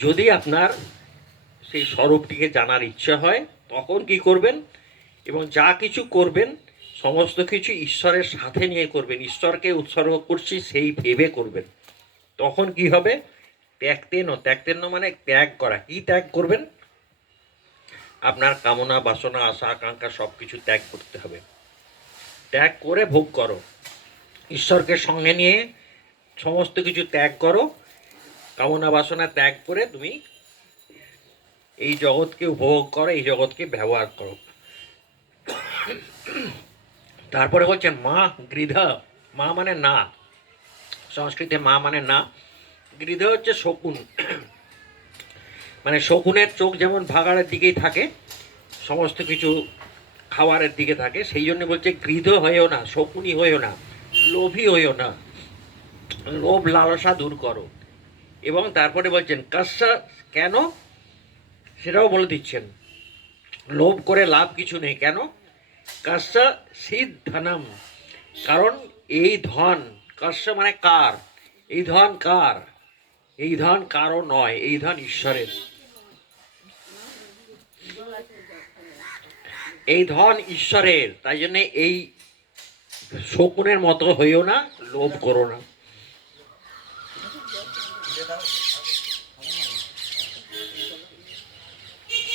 যদি আপনার সেই স্বরূপটিকে জানার ইচ্ছা হয় তখন কি করবেন, এবং যা কিছু করবেন সমস্ত কিছু ঈশ্বরের সাথে নিয়ে করবেন, ঈশ্বরকে উৎসর্গ করছি সেই ভেবে করবেন। তখন কি হবে? ত্যাগতেন মানে ত্যাগ করা। কি ত্যাগ করবেন? আপনার কামনা বাসনা আশা আকাঙ্ক্ষা সব কিছু ত্যাগ করতে হবে। ত্যাগ করে ভোগ করো, ঈশ্বরকে সঙ্গে নিয়ে সমস্ত কিছু ত্যাগ করো, কামনা বাসনা ত্যাগ করে তুমি এই জগৎকে উপভোগ করো, এই জগৎকে ব্যবহার করো। তারপরে বলছেন মা গৃধ, মা মানে না, সংস্কৃতে মা মানে না, গৃধ হচ্ছে শকুন। মানে শকুনের চোখ যেমন ভাগাড়ের দিকেই থাকে, সমস্ত কিছু খাবারের দিকে থাকে, সেই জন্য বলছে গৃধ হয়েও না, শকুনি হয়েও না, লোভী হয়েও না, লোভ লালসা দূর করো। এবং তারপরে বলছেন কাস্যা, কেন সেটাও বলে দিচ্ছেন, লোভ করে লাভ কিছু নেই। কেন? কাস্যা সিদ্ধনম, কারণ এই ধন, কাস্য মানে কার, এই ধন কার? এই ধন কারও নয়, এই ধন ঈশ্বরের। এই ধন ঈশ্বরের, তাই জন্য এই শকুনের মতো হইও না, লোভ করো না।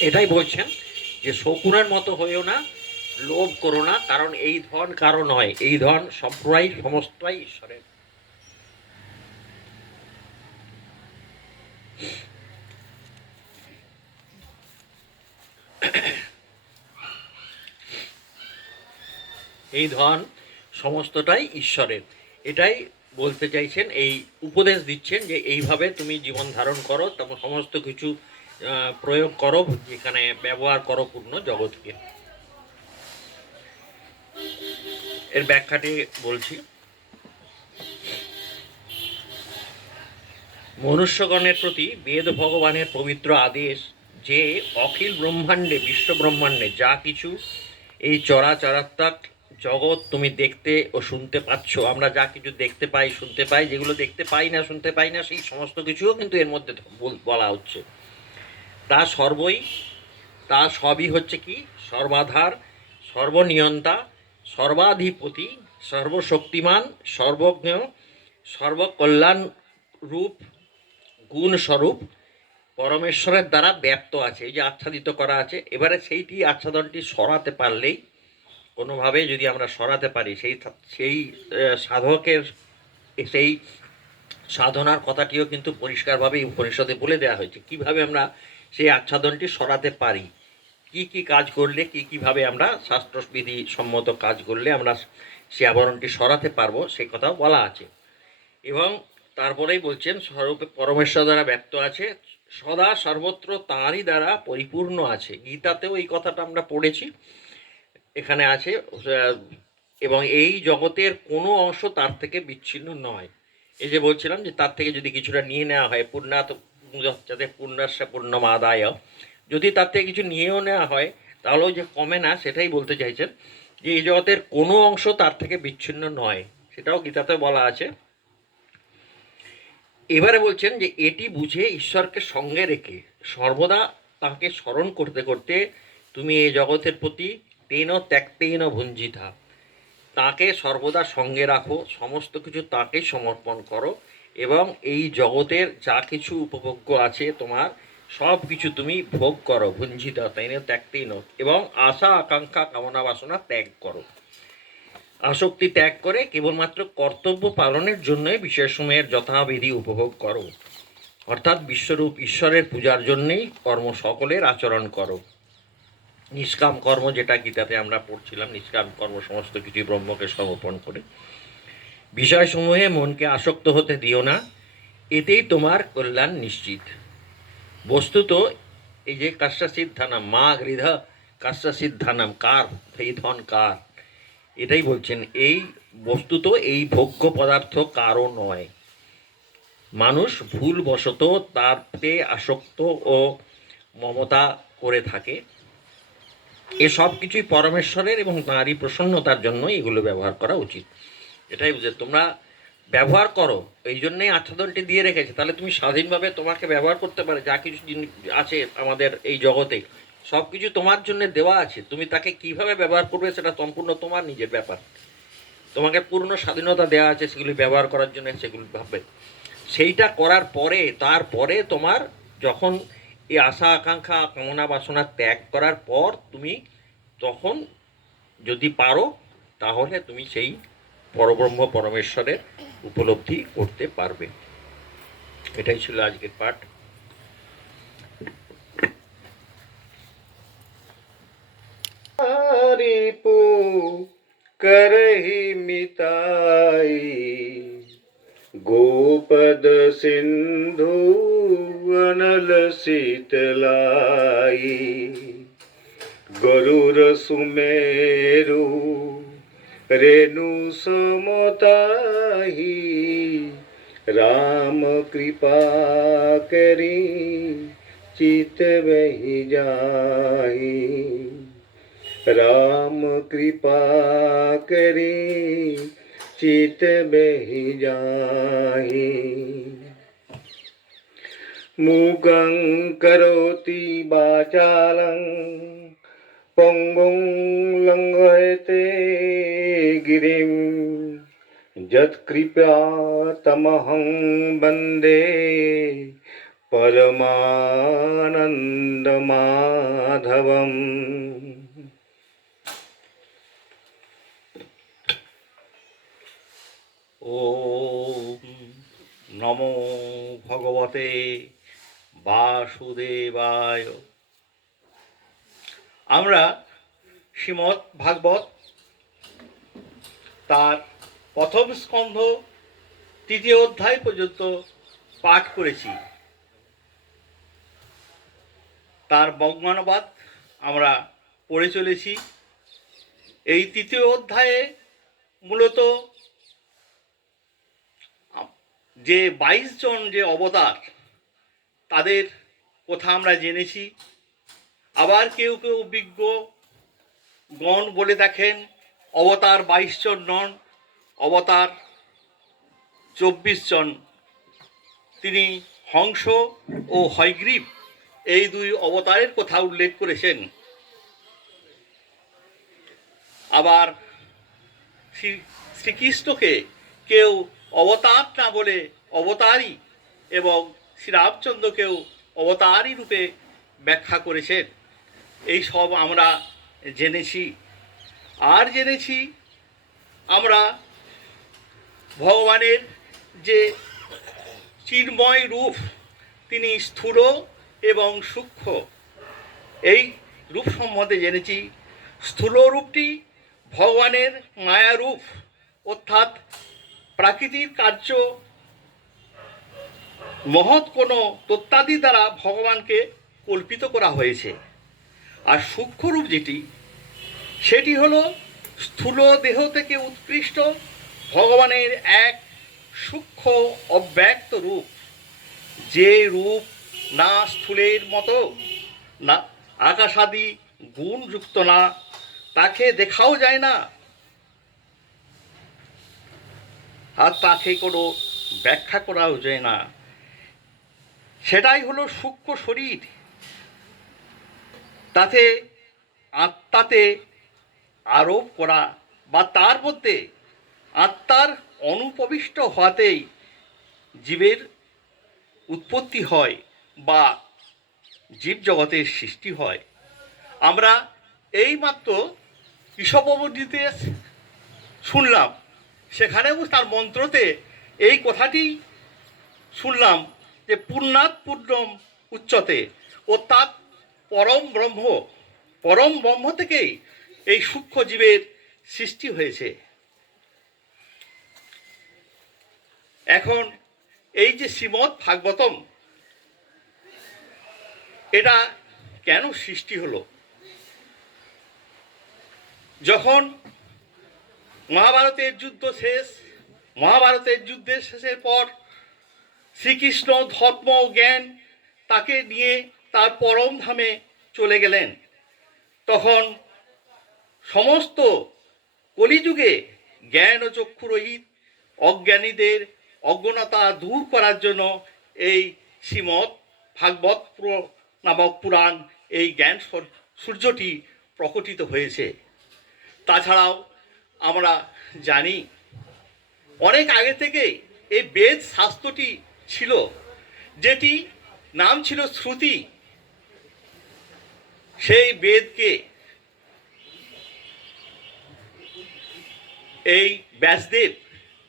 এটাই বলছেন যে শকুনের মতো হইও না, লোভ করো না, কারণ এই ধন কারো নয়, এই ধন সবটাই সমস্তটাই ঈশ্বরের। এই ধন সমস্তটাই ঈশ্বরের, এটাই বলতে চাইছেন, এই উপদেশ দিচ্ছেন যে এইভাবে তুমি জীবন ধারণ করো, তখন সমস্ত কিছু প্রয়োগ করো, যেখানে ব্যবহার করো পূর্ণ জগৎকে। এর ব্যাখ্যাটি বলছি। মনুষ্যগণের প্রতি বেদ ভগবানের পবিত্র আদেশ যে অখিল ব্রহ্মাণ্ডে, বিশ্ব ব্রহ্মাণ্ডে যা কিছু এই চরাচরাত্মক জগৎ তুমি দেখতে ও শুনতে পাচ্ছ, আমরা যা কিছু দেখতে পাই শুনতে পাই, যেগুলো দেখতে পাই না শুনতে পাই না সেই সমস্ত কিছুও কিন্তু এর মধ্যে বলা হচ্ছে। তা সবই হচ্ছে কি? সর্বাধার, সর্বনিয়ন্তা, সর্বাধিপতি, সর্বশক্তিমান, সর্বজ্ঞ, সর্বকল্যাণ রূপ, গুণ স্বরূপ পরমেশ্বরের দ্বারা ব্যপ্ত আছে, এই যে আচ্ছাদিত করা আছে। এবারে সেইটি আচ্ছাদনটি সরাতে পারলেই কোনোভাবে যদি আমরা সরাতে পারি, সেই সাধকের সেই সাধনার কথাটিও কিন্তু পরিষ্কারভাবে এই উপনিষদে বলে দেওয়া হয়েছে, কিভাবে আমরা সেই আচ্ছাদনটি সরাতে পারি, কি কি কাজ করলে, কীভাবে আমরা শাস্ত্রবিধি সম্মত কাজ করলে আমরা সে আবরণটি সরাতে পারবো, সেই কথাও বলা আছে। এবং তারপরেই বলছেন স্বরূপে পরমেশ্বর দ্বারা ব্যক্ত আছে, সদা সর্বত্র তাঁরই দ্বারা পরিপূর্ণ আছে। গীতাতেও এই কথাটা আমরা পড়েছি, এখানে আছে। এবং এই জগতের কোনো অংশ তার থেকে বিচ্ছিন্ন নয়। এই যে বলছিলাম যে তার থেকে যদি কিছুটা নিয়ে নেওয়া হয়, পূর্ণাত যাতে পূর্ণাস্য পূর্ণমাদায়, যদি তার থেকে কিছু নিয়েও নেওয়া হয় তাহলেও যে কমে না, সেটাই বলতে চাইছেন যে এই জগতের কোনো অংশ তার থেকে বিচ্ছিন্ন নয়, সেটাও গীতাতে বলা আছে। এবারে বলছেন যে এটি বুঝে ঈশ্বরকে সঙ্গে রেখে সর্বদা তাকে স্মরণ করতে করতে তুমি এই জগতের প্রতি তেন ত্যাক্তেন ভুঞ্জিতা, তাকে সর্বদা সঙ্গে রাখো, সমস্ত কিছু তাকেই সমর্পণ করো, এবং এই জগতের যা কিছু উপভোগ্য আছে তোমার সব কিছু তুমি ভোগ করো, ভুঞ্জিতা তেন ত্যাক্তেন, এবং আশা আকাঙ্ক্ষা কামনা বাসনা ত্যাগ করো। আসক্তি ত্যাগ করে কেবলমাত্র কর্তব্য পালনের জন্যই বিষয়সমূহের যথাবিধি উপভোগ করো, অর্থাৎ বিশ্বরূপ ঈশ্বরের পূজার জন্যেই কর্ম সকলের আচরণ করো। নিষ্কাম কর্ম, যেটা গীতাতে আমরা পড়ছিলাম, নিষ্কাম কর্ম সমস্ত কিছুই ব্রহ্মকে সমর্পণ করে। বিষয়সমূহে মনকে আসক্ত হতে দিও না, এতেই তোমার কল্যাণ নিশ্চিত। বস্তুত এই যে কাশ্যসিদ্ধানাম মা গৃধ কাশ্যসিদ্ধানাম, কার এই ধন কার, এটাই বলছেন। এই বস্তুত এই ভোগ্য পদার্থ কারও নয়, মানুষ ভুলবশত তারতে আসক্ত ও মমতা করে থাকে। এসব কিছুই পরমেশ্বরের এবং তাঁরই প্রসন্নতার জন্য এগুলো ব্যবহার করা উচিত। এটাই বুঝে তোমরা ব্যবহার করো, এই জন্যেই আচ্ছাদনটি দিয়ে রেখেছে। তাহলে তুমি স্বাধীনভাবে তোমাকে ব্যবহার করতে পারে, যা কিছু জিনিস আছে আমাদের এই জগতে সব কিছু তোমার জন্য দেওয়া আছে, তুমি তাকে কিভাবে ব্যবহার করবে সেটা সম্পূর্ণ তোমার নিজের ব্যাপার। তোমাকে পূর্ণ স্বাধীনতা দেওয়া আছে সেগুলি ব্যবহার করার জন্য, সেগুলি ভাববে। সেইটা করার পরে, তারপরে তোমার যখন এই আশা আকাঙ্ক্ষা কামনা বাসনা ত্যাগ করার পর তুমি তখন যদি পারো তাহলে তুমি সেই পরব্রহ্ম পরমেশ্বরের উপলব্ধি করতে পারবে। এটাই ছিল আজকের পাঠ। रिपु करहि मिताई गोपद सिंधु अनल शीतलाई गरुर सुमेरु रेणु समताही राम कृपा करी चित बहि जाई राम कृपा करे चित बहि जाहि मूकं करोति वाचालं पंगुं लंघयते गिरिं यत्कृपया तमहं वन्दे परमानन्दमाधवम्। ওম নমো ভগবতে বাসুদেবায়। আমরা শ্রীমদ্ ভাগবত তার প্রথম স্কন্ধ 3য় অধ্যায় পর্যন্ত পাঠ করেছি। তার বজ্ঞানুবাদ আমরা পড়ে চলেছি। এই 3য় অধ্যায়ে মূলত যে 22 জন যে অবতার তাদের কথা আমরা জেনেছি। আবার কেউ কেউ বিজ্ঞ গণ বলে দেখেন অবতার 22 জন নন, অবতার 24 জন। তিনি হংস ও হয়গ্রীব এই 2 অবতারের কথা উল্লেখ করেছেন। আবার শ্রীকৃষ্ণকে কেউ অবতার না বলে অবতারী, এবং শ্রীরামচন্দ্রকেও অবতারী রূপে ব্যাখ্যা করেছেন। এই সব আমরা জেনেছি। আর জেনেছি আমরা ভগবানের যে চিন্ময় রূপ, তিনি স্থূল এবং সূক্ষ্ম, এই রূপ সম্বন্ধে জেনেছি। স্থূল রূপটি ভগবানের মায়ারূপ, অর্থাৎ প্রাকৃতিক কার্য মহৎ কোনো তত্ত্বাদি দ্বারা ভগবানকে কল্পিত করা হয়েছে। আর সূক্ষ্মরূপ যেটি, সেটি হলো স্থূল দেহ থেকে উৎকৃষ্ট ভগবানের এক সূক্ষ্ম অব্যক্ত রূপ, যে রূপ না স্থূলের মতো না আকাশাদি গুণযুক্ত, না তাকে দেখাও যায় না, আর তাকে কোনো ব্যাখ্যা করাও যায় না। সেটাই হলো সূক্ষ্ম শরীর। তাতে আত্মাতে আরোপ করা বা তার মধ্যে আত্মার অনুপবিষ্ট হওয়াতেই জীবের উৎপত্তি হয় বা জীবজগতের সৃষ্টি হয়। আমরা এইমাত্র ঈশপবর্জিতে শুনলাম, সেখানেও তার মন্ত্রতে এই কথাটি শুনলাম যে পূর্ণাৎ পূর্ণম উচ্চতে, অর্থাৎ পরম ব্রহ্ম থেকেই এই সূক্ষ্ম জীবের সৃষ্টি হয়েছে। এখন এই যে শ্রীমদ্ ভাগবতম, এটা কেন সৃষ্টি হলো? যখন মহাভারতের যুদ্ধের শেষের পর শ্রীকৃষ্ণ ধর্ম জ্ঞান তাকে নিয়ে তার পরম ধামে চলে গেলেন, তখন সমস্ত কলিযুগে জ্ঞান ও চক্ষুরহিত অজ্ঞানীদের অজ্ঞতা দূর করার জন্য এই শ্রীমদ্ ভাগবত নামক পুরাণ, এই জ্ঞান সূর্যটি প্রকটিত হয়েছে। তাছাড়াও আমরা জানি অনেক আগে থেকে এই বেদ শাস্ত্রটি ছিল, যেটি নাম ছিল শ্রুতি। সেই বেদকে এই ব্যাসদেব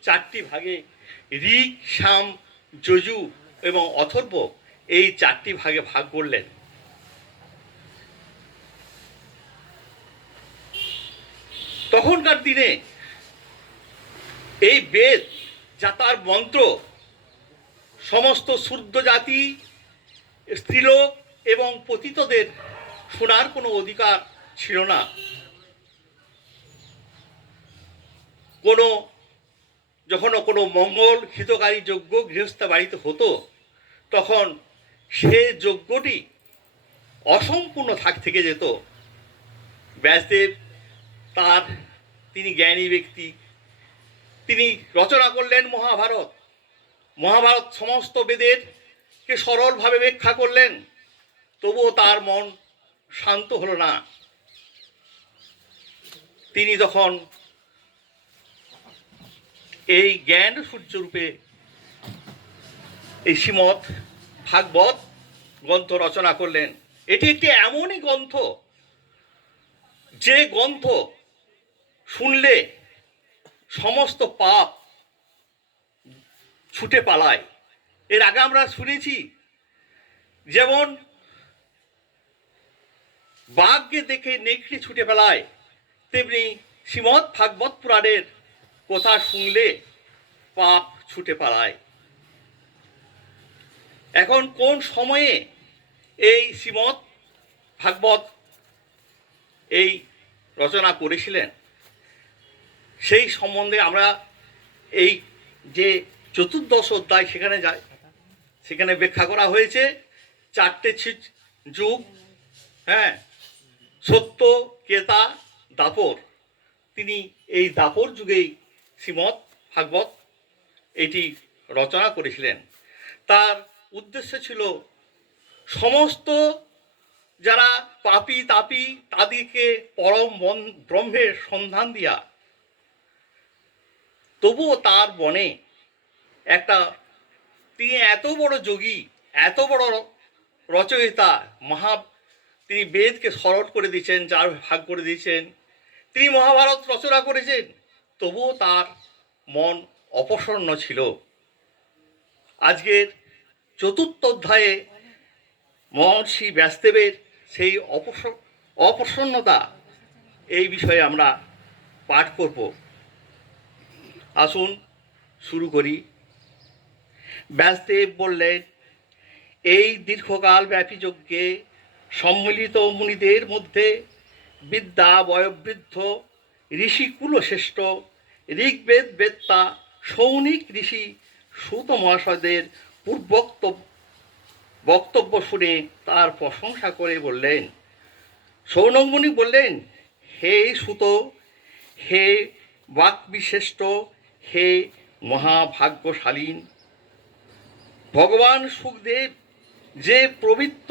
চারটি ভাগে, ঋক, সাম, যজু এবং অথর্ব, এই চারটি ভাগে ভাগ করলেন। তখনকার দিনে এই বেদ যা তার মন্ত্র, সমস্ত শূদ্র জাতি, স্ত্রীলোক এবং পতিতদের শোনার কোনো অধিকার ছিল না। যখন কোনো মঙ্গল হিতকারী যজ্ঞ গৃহস্থ বাড়িতে হতো, তখন সে যজ্ঞটি অসম্পূর্ণ থেকে যেত। ব্যাসদেব তিনি জ্ঞানী ব্যক্তি, তিনি রচনা করলেন মহাভারত সমস্ত বেদেরকে সরলভাবে ব্যাখ্যা করলেন, তবুও তার মন শান্ত হলো না। তিনি তখন এই জ্ঞান সূর্যরূপে এই শ্রীমদ্ ভাগবত গ্রন্থ রচনা করলেন। এটি একটি এমনই গ্রন্থ, যে গ্রন্থ শুনলে সমস্ত পাপ ছুটে পালায়। এর আগে আমরা শুনেছি, যেমন বাঘকে দেখে নেকড়ে ছুটে পালায়, তেমনি শ্রীমদ্ ভাগবত পুরাণের কথা শুনলে পাপ ছুটে পালায়। এখন কোন সময়ে এই শ্রীমদ্ ভাগবত এই রচনা করেছিলেন, সেই সম্বন্ধে আমরা এই যে চতুর্দশ অধ্যায় সেখানে ব্যাখ্যা করা হয়েছে। চারটে যুগ, সত্য, কেতা, দাপর। তিনি এই দাপর যুগেই শ্রীমদ্ ভাগবত এটি রচনা করেছিলেন। তার উদ্দেশ্য ছিল সমস্ত যারা পাপী তাপী তাদেরকে পরম ব্রহ্মের সন্ধান দিয়া। তবুও তার মনে তিনি এত বড় যোগী, এত বড় রচয়িতা, তিনি বেদকে সরল করে দিয়েছেন, ভাগ করে দিয়েছেন। তিনি মহাভারত রচনা করেছেন, তবুও তার মন অপ্রসন্ন ছিল। আজকের চতুর্থ অধ্যায়ে মহর্ষি ব্যাসদেবের সেই অপ্রসন্নতা এই বিষয়ে আমরা পাঠ করব। আসুন শুরু করি। ব্যাসদেব বললেন, এই দীর্ঘকাল ব্যাপী যজ্ঞে সম্মিলিত মুনিদের মধ্যে বিদ্যা বয়োবৃদ্ধ ঋষি কুলশ্রেষ্ঠ ঋগ্বেদ বেত্তা সৌনিক ঋষি সুত মহাশয়দের পূর্বোক্ত বক্তব্য শুনে তার প্রশংসা করে বললেন। সৌনক মুনি বললেন, হে সুত, হে বাক্বিশ্রেষ্ঠ, হে মহাভাগ্যশালীন, ভগবান সুখদেব যে প্রবৃত্ত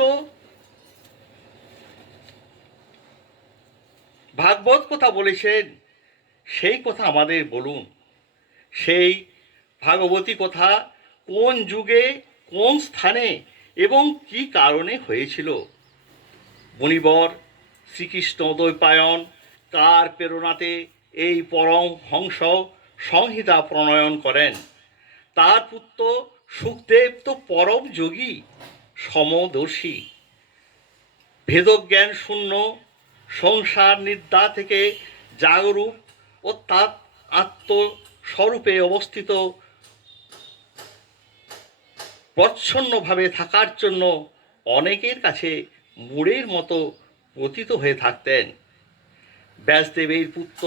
ভাগবত কথা বলেছেন সেই কথা আমাদের বলুন। সেই ভাগবতী কথা কোন যুগে, কোন স্থানে এবং কি কারণে হয়েছিল? মুনিবর শ্রীকৃষ্ণ দ্বৈপায়ন কার প্রেরণাতে এই পরম হংস সংহিতা প্রণয়ন করেন? তার পুত্র সুখদেব তো পরম যোগী, সমদর্শী, ভেদজ্ঞান শূন্য, সংসার নিদ্রা থেকে জাগরূপ ও তার আত্মস্বরূপে অবস্থিত প্রচ্ছন্নভাবে থাকার জন্য অনেকের কাছে মূঢ়ের মতো পতিত হয়ে থাকতেন। ব্যাসদেবের পুত্র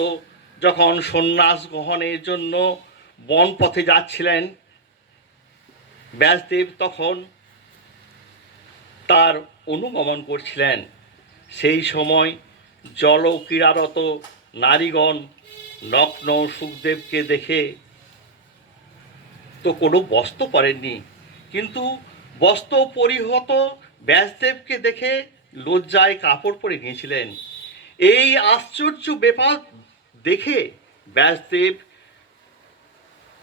যখন সন্ন্যাস গ্রহণের জন্য বনপথে যাচ্ছিলেন, ব্যাসদেব তখন তার অনুগমন করছিলেন। সেই সময় জলক্রীড়ারত নারীগণ নগ্ন সুখদেবকে দেখে তো কোনো বস্ত্র পরেননি, কিন্তু বস্ত্র পরিহত ব্যাসদেবকে দেখে লজ্জায় কাপড় পরে নিয়েছিলেন। এই আশ্চর্য ব্যাপার দেখে ব্যাসদেব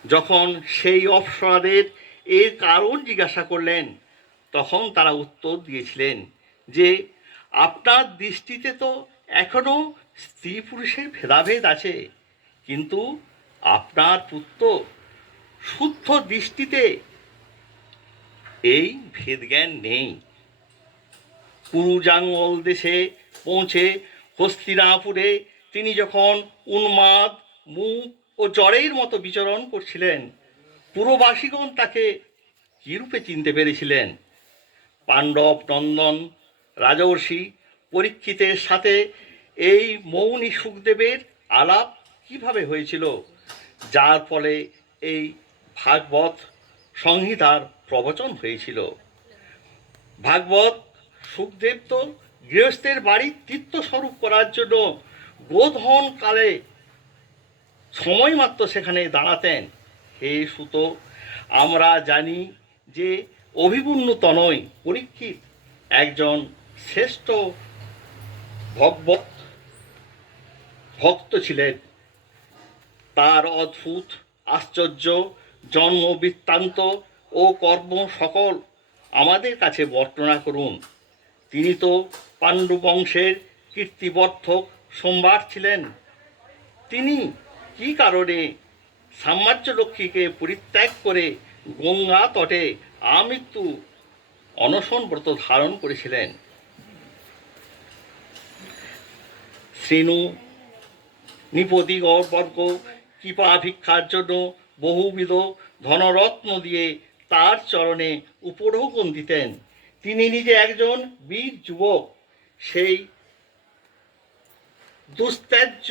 যখন সেই অপ্সরাদের এর কারণ জিজ্ঞাসা করলেন, তখন তারা উত্তর দিয়েছিলেন যে আপনার দৃষ্টিতে তো এখনও স্ত্রী পুরুষের ভেদাভেদ আছে, কিন্তু আপনার পুত্র শুদ্ধ দৃষ্টিতে এই ভেদজ্ঞান নেই। কুরুজাঙ্গল দেশে পৌঁছে হস্তিনাপুরে তিনি যখন উন্মাদ, মুখ ও জ্বরের মতো বিচরণ করছিলেন, পুরবাসীগণ তাকে কিরূপে চিনতে পেরেছিলেন? পাণ্ডব নন্দন রাজর্ষি পরীক্ষিতের সাথে এই মৌনী সুখদেবের আলাপ কিভাবে হয়েছিল, যার ফলে এই ভাগবত সংহিতার প্রবচন হয়েছিল? ভাগবত সুখদেব তো গৃহস্থের বাড়ির তীর্থস্বরূপ করার জন্য গোধন কালে সময়মাত্র সেখানে দাঁড়াতেন। হে সুত, আমরা জানি যে অভিমন্যু তনয় পরীক্ষিত একজন শ্রেষ্ঠ ভক্ত ছিলেন। তার অদ্ভুত আশ্চর্য জন্ম বৃত্তান্ত ও কর্ম সকল আমাদের কাছে বর্ণনা করুন। তিনি তো পাণ্ডু বংশের কীর্তিবর্ধক সম্রাট ছিলেন। তিনি কি কারণে সাম্রাজ্য লক্ষ্মীকে পরিত্যাগ করে গঙ্গা তটে আমৃত্যু অনশন ব্রত ধারণ করেছিলেন? শ্রেণু নিপতি গৌরবর্গ কৃপা ভিক্ষার জন্য বহুবিধ ধনরত্ন দিয়ে তার চরণে উপঢৌকন দিতেন। তিনি নিজে একজন বীর যুবক, সেই দুস্ত্যাজ্য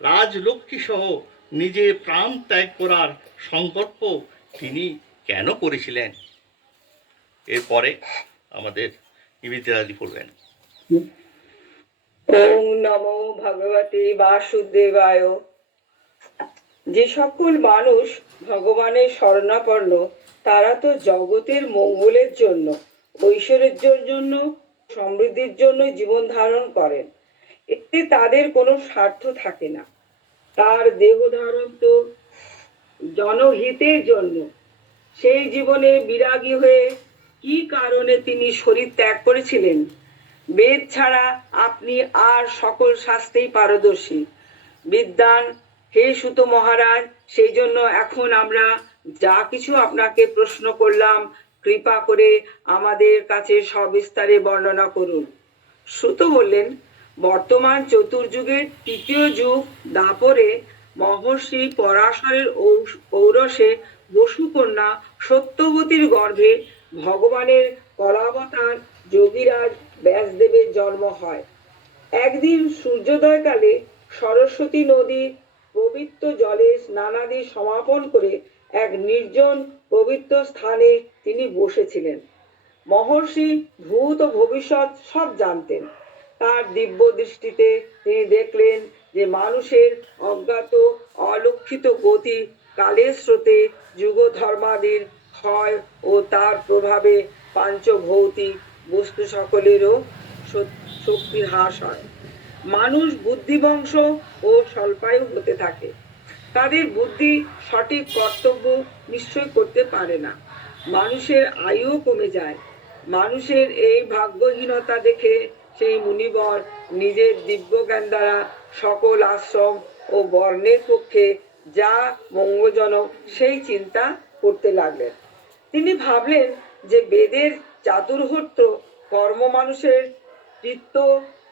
রাজলক্ষ্মী সহ নিজের প্রাণ ত্যাগ করার সংকল্প তিনি কেন করেছিলেন? এরপরে আমাদের নিবেদিতাদি পড়বেন। ওং নমো ভগবতে বাসুদেবায়। যে সকল মানুষ ভগবানের শরণাপন্ন তারা তো জগতের মঙ্গলের জন্য, ঐশ্বর্যের জন্য, সমৃদ্ধির জন্য জীবন ধারণ করেন। এতে তাদের কোনো স্বার্থ থাকে না। তার দেহ ধারণ তো জনহিতের জন্য। সেই জীবনে বিরাগী হয়ে কি কারণে তিনি শরীর ত্যাগ করেছিলেন বেদ ছাড়া আপনি আর সকল শাস্ত্রেই পারদর্শী বিদ্বান হে সুত মহারাজ। সেই জন্য এখন আমরা যা কিছু আপনাকে প্রশ্ন করলাম কৃপা করে আমাদের কাছে সবিস্তারে বর্ণনা করুন। সুত বললেন, বর্তমান চতুর্যুগের তৃতীয় যুগ দাপরে মহর্ষি পরাশরের ঔরসে বসুকন্যা সত্যবতীর গর্ভে ভগবানের কলাবতার যোগীরাজ ব্যাসদেবের জন্ম হয়। একদিন সূর্যোদয়কালে সরস্বতী নদীর পবিত্র জলে স্নানাদি সমাপন করে এক নির্জন পবিত্র স্থানে তিনি বসেছিলেন। মহর্ষি ভূত ও ভবিষ্যৎ সব জানতেন। তার দিব্য দৃষ্টিতে তিনি দেখলেন যে মানুষের অজ্ঞাত অলক্ষিত গতি, কালের স্রোতে যুগ ধর্মাদির ক্ষয় ও তার প্রভাবে পাঞ্চভৌতিক বস্তু সকলেরও শক্তির হ্রাস হয়। মানুষ বুদ্ধিবংশ ও স্বল্পায়ু হতে থাকে। তাদের বুদ্ধি সঠিক কর্তব্য নিশ্চয় করতে পারে না। মানুষের আয়ুও কমে যায়। মানুষের এই ভাগ্যহীনতা দেখে সেই মুনিবর নিজের দিব্য জ্ঞান দ্বারা সকল আশ্রম ও বর্ণের পক্ষে যা মঙ্গলজনক সেই চিন্তা করতে লাগলেন। তিনি ভাবলেন যে বেদের চাতুর্হত্য কর্ম মানুষের চিত্ত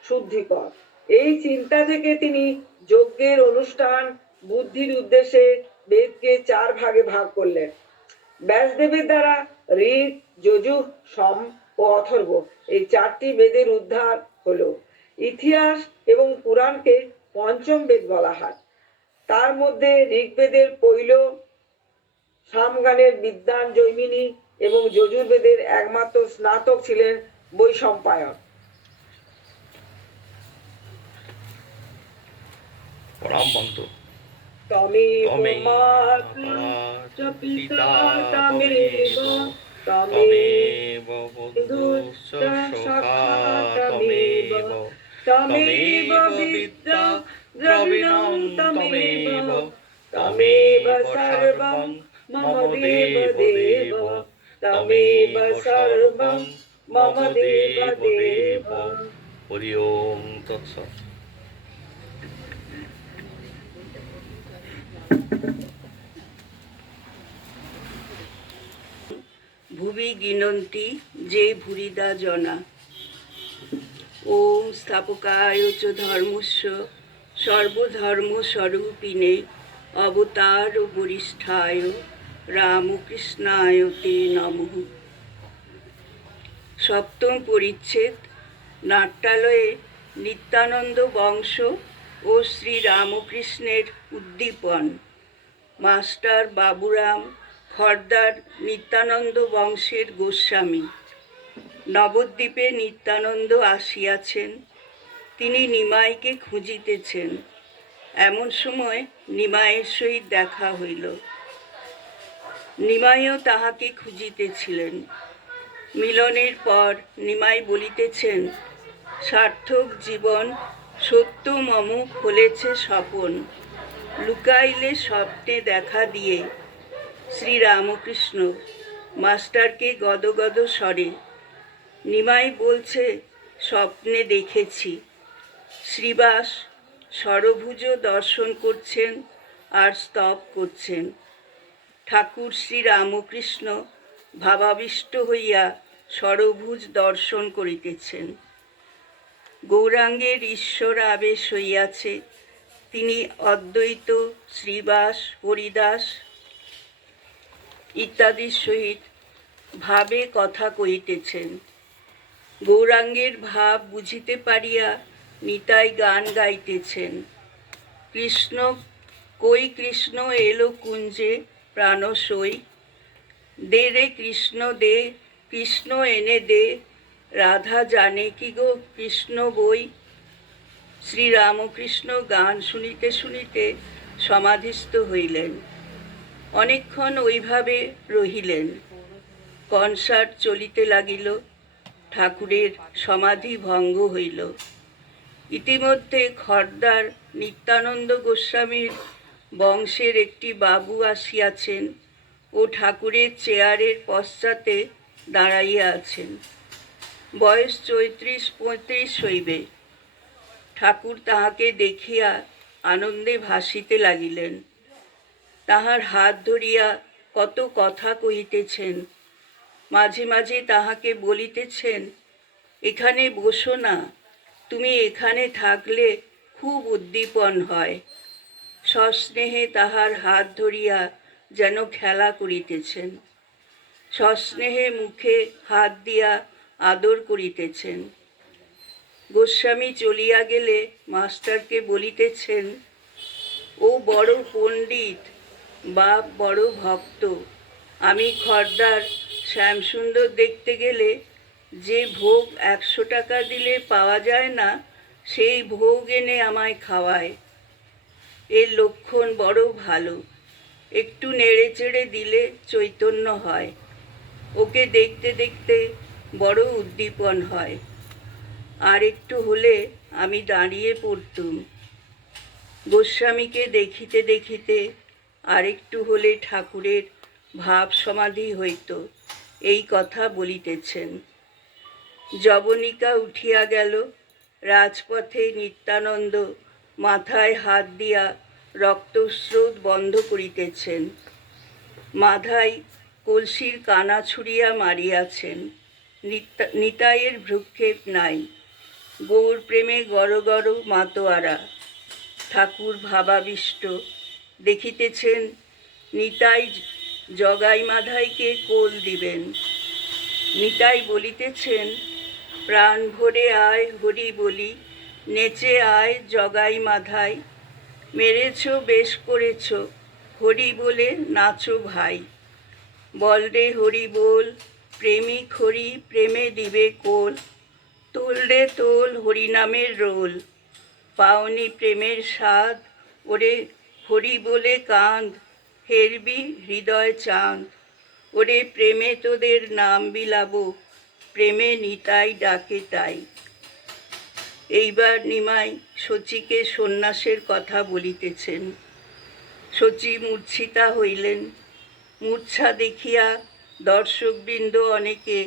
শুদ্ধিকর। এই চিন্তা থেকে তিনি যজ্ঞের অনুষ্ঠান বুদ্ধির উদ্দেশ্যে বেদকে 4 ভাগে ভাগ করলেন। ব্যাসদেবের দ্বারা ঋক, যজুঃ, সম ও অথর্ব এই 4টি বেদের উদ্ধার হলো। ইতিহাস এবং পুরাণকে পঞ্চম বেদ বলা হয়। তার মধ্যে ঋগ্বেদের পৈল, সামগানের বিদ্বান জৈমিনী এবং যজুর্বেদের একমাত্র স্নাতক ছিলেন বৈশম্পায়ন। প্রণাম মন্ত্র। তমেব তমেব মাতা চ পিতা তমেব তমেব বন্ধুশ্চ সখা তমেব তমেব বিদ্যা দ্রবিণং তমেব তমেব সর্বং মম দেব দেব তমেব সর্বং মম দেব দেব। হরি ওম তৎসৎ। ভুবি গিনন্তি যে ভুরিদা জনা। ওম স্থাপকায় চ ধর্মস্য সর্বধর্ম স্বরূপিণে অবতার বরিষ্ঠায় রামকৃষ্ণায় তে নমঃ। সপ্তম পরিচ্ছেদ। নাট্যালয়ে নিত্যানন্দ বংশ ও শ্রী রামকৃষ্ণের উদ্দীপন। মাস্টার বাবুরাম খর্দার নিত্যানন্দ বংশের গোস্বামী। নবদ্বীপে নিত্যানন্দ আসিয়াছেন। তিনি নিমাইকে খুঁজিতেছেন। এমন সময় নিমাইয়ের সহিত দেখা হইল। নিমাইও তাহাকে খুঁজিতেছিলেন। মিলনের পর নিমাই বলিতেছেন, সার্থক জীবন সত্য মম ফলেছে স্বপন, লুকাইলে স্বপ্নে দেখা দিয়ে। শ্রীরামকৃষ্ণ মাস্টারকে গদগদ স্বরে। নিমাই বলছে, স্বপ্নে দেখেছি। শ্রীবাস ষড়ভুজ দর্শন করছেন আর স্তব করছেন। ঠাকুর শ্রীরামকৃষ্ণ ভাবাবিষ্ট হইয়া ষড়ভুজ দর্শন করিতেছেন। গৌরাঙ্গের ঈশ্বর আবেশ হইয়াছে। তিনি অদ্বৈত, শ্রীবাস, হরিদাস ইত্যাদির সহিত ভাবে কথা কহিতেছেন। গৌরাঙ্গের ভাব বুঝিতে পারিয়া নিতাই গান গাইতেছেন। কৃষ্ণ কই কৃষ্ণ এলো কুঞ্জে প্রাণ সই, দে রে কৃষ্ণ দে, কৃষ্ণ এনে দে, রাধা জানে কি গো কৃষ্ণ বই। শ্রীরামকৃষ্ণ গান শুনিতে শুনিতে সমাধিস্থ হইলেন। অনেকক্ষণ ওইভাবে রহিলেন। কনসার্ট চলিতে লাগিল। ঠাকুরের সমাধি ভঙ্গ হইল। ইতিমধ্যে খর্দার নিত্যানন্দ গোস্বামীর বংশের একটি বাবু আসিয়াছেন ও ঠাকুরের চেয়ারের পশ্চাতে দাঁড়াইয়া আছেন। বয়স 34-35 হইবে। ঠাকুর তাহাকে দেখিয়া আনন্দে ভাসিতে লাগিলেন। তাহার হাত ধরিয়া কত কথা কহিতেছেন। মাঝে মাঝে তাহাকে বলিতেছেন, এখানে বসো না, তুমি এখানে থাকলে খুব উদ্দীপন হয়। সস্নেহে তাহার হাত ধরিয়া যেন খেলা করিতেছেন। সস্নেহে মুখে হাত দিয়া আদর করিতেছেন। গোস্বামী চলিয়া গেলে মাস্টারকে বলিতেছেন, ও বড় পণ্ডিত, বাপ বড় ভক্ত। আমি খর্দার শ্যামসুন্দর দেখতে গেলে যে ভোগ 100 টাকা দিলে পাওয়া যায় না, সেই ভোগ এনে আমায় খাওয়ায়। এর লক্ষণ বড় ভালো। একটু নেড়ে চেড়ে দিলে চৈতন্য হয়। ওকে দেখতে দেখতে বড় উদ্দীপন হয়। আর একটু হলে আমি দাঁড়িয়ে পড়তুম। গোস্বামীকে দেখিতে দেখিতে আরেকটু হলে ঠাকুরের ভাব সমাধি হইত, এই কথা বলিতেছেন। যবনিকা উঠিয়া গেল। রাজপথে নিত্যানন্দ মাথায় হাত দিয়া রক্তস্রোত বন্ধ করিতেছেন। মাধাই কলসির কানা ছুঁড়িয়া মারিয়াছেন। নিতাইয়ের ভ্রুক্ষেপ নাই। গৌর প্রেমে গড় গড় মাতোয়ারা। ঠাকুর ভাবাবিষ্ট। দেখিতেছেন নিতাই জগাই মাধাইকে কোল দিবেন। নিতাই বলিতেছেন, প্রাণ ভরে আয় হরি বলি, নেচে আয় জগাই মাধাই। মেরেছ বেশ করেছ, হরি বলে নাচো ভাই। বল রে হরি বল, প্রেমিক হরি প্রেমে দিবে কোল। তোল রে তোল হরিনামের রোল, পাওনি প্রেমের স্বাদ, ওরে হরি বলে কাঁদ, হেরবি হৃদয় চাঁদ। ওরে প্রেমে তোদের নাম বিলাবো, প্রেমে নিতাই ডাকে তাই। এইবার নিমাই শচীকে সন্ন্যাসের কথা বলিতেছেন। শচী মূর্ছিতা হইলেন। মূর্ছা দেখিয়া দর্শকবৃন্দ অনেকে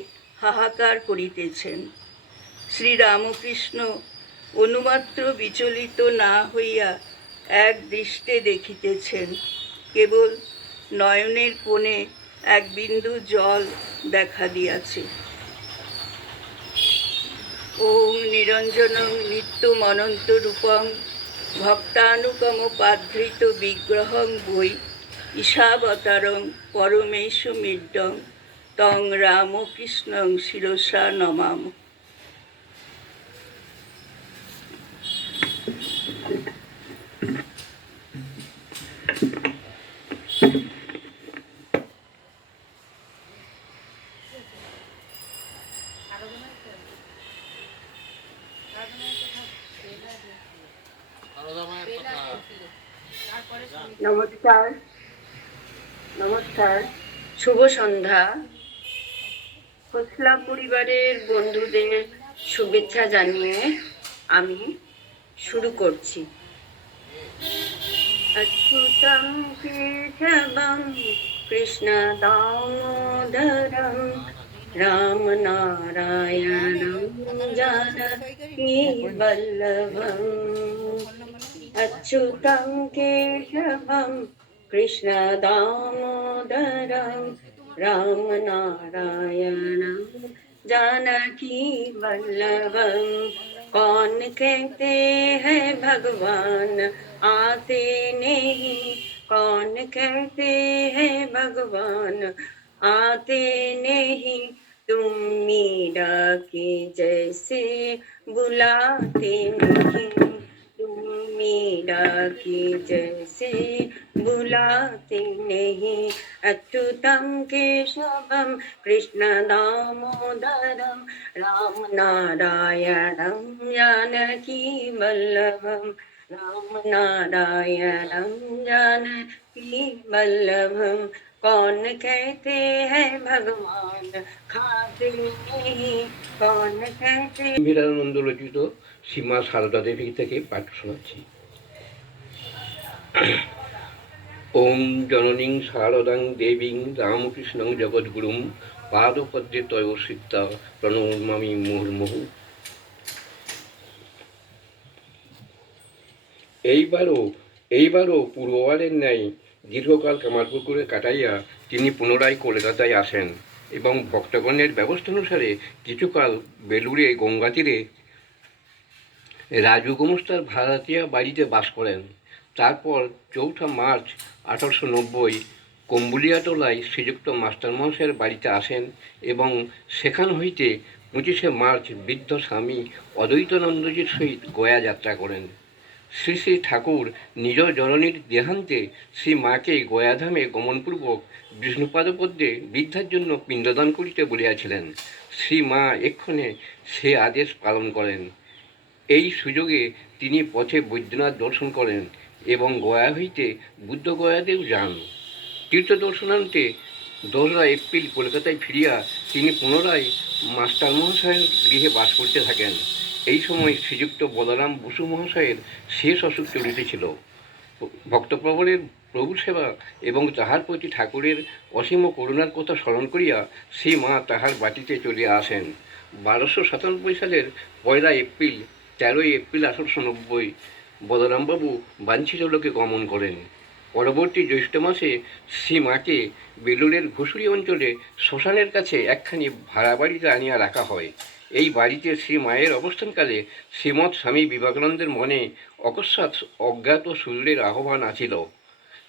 হাহাকার করিতেছেন। শ্রীরামকৃষ্ণ অনুমাত্র বিচলিত না হইয়া এক দৃষ্টে দেখিতেছেন। কেবল নয়নের কোণে এক বিন্দু জল দেখা দিয়াছে। ওম নিরঞ্জনং নিত্যমনন্ত রূপং ভক্তানুকম পাধৃত বিগ্রহং বৈ ঈশাবতারং পরমেশু মিড্ডং তং রামকৃষ্ণং শিরসা নমাম। নমস্কার, নমস্কার, শুভ সন্ধ্যা। খোসলা পরিবারের বন্ধুদের শুভেচ্ছা জানিয়ে আমি শুরু করছি। অচ্যুতং কেশবং কৃষ্ণ দামোদরং রাম নারায়ণং জানকী বল্লভং। अच्युतं केशवं कृष्ण दामोदरं रामनारायणं जानकी वल्लभं। कौन कहते हैं भगवान आते नहीं, कौन कहते हैं भगवान आते नहीं। तुम मीरा के जैसे बुलाते नहीं, मीरा की जैसे बुलाते नहीं। अच्युतं केशवं कृष्ण दामोदरं राम नारायणं जानकी वल्लभं। राम नारायणं जानकी वल्लभं। कौन कहते हैं भगवान खाते नहीं, कौन कहते। বিরানন্দ রচিত সীমা সারদা দেবী থেকে পাঠ শোনাচ্ছি। ওম জননীং শারদাং দেবীং রামকৃষ্ণং জগদ্গুরুম পাদপদ্মে তয় সিদ্ধা প্রণমামি মুহুর্মুহু। এইবারও পূর্ববারের ন্যায় দীর্ঘকাল কামারপুকুরে কাটাইয়া তিনি পুনরায় কলকাতায় আসেন এবং ভক্তগণের ব্যবস্থা অনুসারে কিছুকাল বেলুড়ে গঙ্গা তীরে রাজু গোমস্তার ভাড়াটিয়া বাড়িতে বাস করেন। তারপর 4 মার্চ 1890 কম্বুলিয়াটোলায় শ্রীযুক্ত মাস্টারমশাইয়ের বাড়িতে আসেন এবং সেখান হইতে 25 মার্চ বৃদ্ধ স্বামী অদ্বৈতানন্দজির সহিত গয়া যাত্রা করেন। শ্রী শ্রী ঠাকুর নিজ জননীর দেহান্তে শ্রী মাকে গয়াধামে গমনপূর্বক বিষ্ণুপাদপদ্মে বৃদ্ধার জন্য পিণ্ডদান করিতে বলিয়াছিলেন। শ্রী মা এক্ষণে সে আদেশ পালন করেন। এই সুযোগে তিনি পথে বৈদ্যনাথ দর্শন করেন এবং গয়া হইতে বুদ্ধগয়াতেও যান। তীর্থ দর্শনান্তে 2 এপ্রিল কলকাতায় ফিরিয়া তিনি পুনরায় মাস্টারমহাশয়ের গৃহে বাস করতে থাকেন। এই সময় শ্রীযুক্ত বলরাম বসু মহাশয়ের শেষ অসুখ চলিতেছিল। ভক্তপ্রবলের প্রভু সেবা এবং তাহার প্রতি ঠাকুরের অসীম করুণার কথা স্মরণ করিয়া শ্রী মা তাহার বাটিতে চলিয়া আসেন। 1297 সালের 1 এপ্রিল 13 এপ্রিল 1890 বলরামবাবু বাঞ্ছিত লোকে গমন করেন। পরবর্তী জ্যৈষ্ঠ মাসে শ্রী মাকে বেলুড়ের ঘুষুরি অঞ্চলে শ্মশানের কাছে একখানি ভাড়া বাড়িতে আনিয়া রাখা হয়। এই বাড়িতে শ্রী মায়ের অবস্থানকালে শ্রীমৎ স্বামী বিবেকানন্দের মনে অকস্মাৎ অজ্ঞাত সূর্যের আহ্বান আছিল।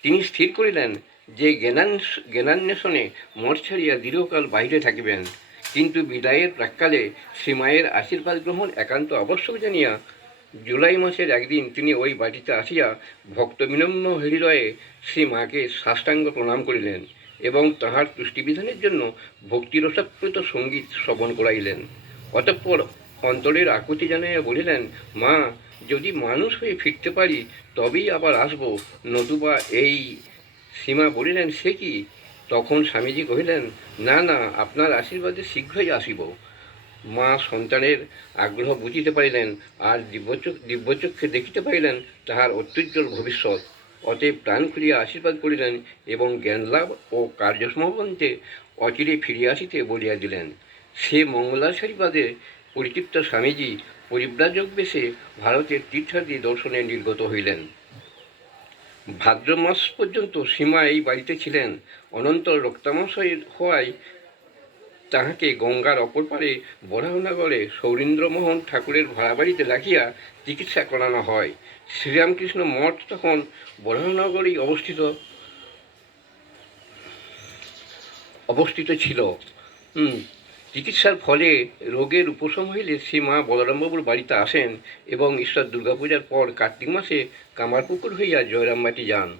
তিনি স্থির করিলেন যে জ্ঞানান্বেষণে মঠ ছাড়িয়া দীর্ঘকাল বাহিরে থাকিবেন, কিন্তু বিদায়ের প্রাক্কালে শ্রীমায়ের আশীর্বাদ গ্রহণ একান্ত আবশ্যক জানিয়া জুলাই মাসের একদিন তিনি ওই বাটিতে আসিয়া ভক্তবিনম্র হৃদয়ে শ্রী মাকে সাষ্টাঙ্গ প্রণাম করিলেন এবং তাহার তুষ্টিবিধানের জন্য ভক্তিরসাপ্লুত সঙ্গীত শ্রবণ করাইলেন। অতঃপর অন্তরের আকুতি জানাইয়া বলিলেন, মা, যদি মানুষ হয়ে ফিরতে পারি তবেই আবার আসব, নতুবা এই। সীমা বলিলেন, সে কি? তখন স্বামীজি কহিলেন, না না, আপনার আশীর্বাদে শীঘ্রই আসিব। মা সন্তানের আগ্রহ বুঝিতে পারিলেন আর দিব্যচক্ষে দেখিতে পারিলেন তাহার অত্যুজ্জ্বল ভবিষ্যৎ। অতএব প্রাণ খুলিয়া আশীর্বাদ করিলেন এবং জ্ঞানলাভ ও কার্যসমাপন্তে অচিরে ফিরিয়া আসিতে বলিয়া দিলেন। সে মঙ্গলাশীর্বাদে পরিতৃপ্ত স্বামীজি পরিব্রাজক বেশে ভারতের তীর্থাদি দর্শনে নির্গত হইলেন। ভাদ্র মাস পর্যন্ত সীমা এই বাড়িতে ছিলেন। অনন্তর রক্তামশয় হওয়ায় তাহাকে গঙ্গার অপর পারে বরাহনগরে সৌরীন্দ্রমোহন ঠাকুরের ভাড়া বাড়িতে রাখিয়া চিকিৎসা করানো হয়। শ্রীরামকৃষ্ণ মঠ তখন বরাহনগরেই অবস্থিত ছিল। চিকিৎসার ফলে রোগের উপশম হইলে শ্রী মা বলরামবাবুর বাড়িতে আসেন এবং ঈশ্বর দুর্গাপূজার পর কার্তিক মাসে কামারপুকুর হইয়া জয়রামবাটি যান।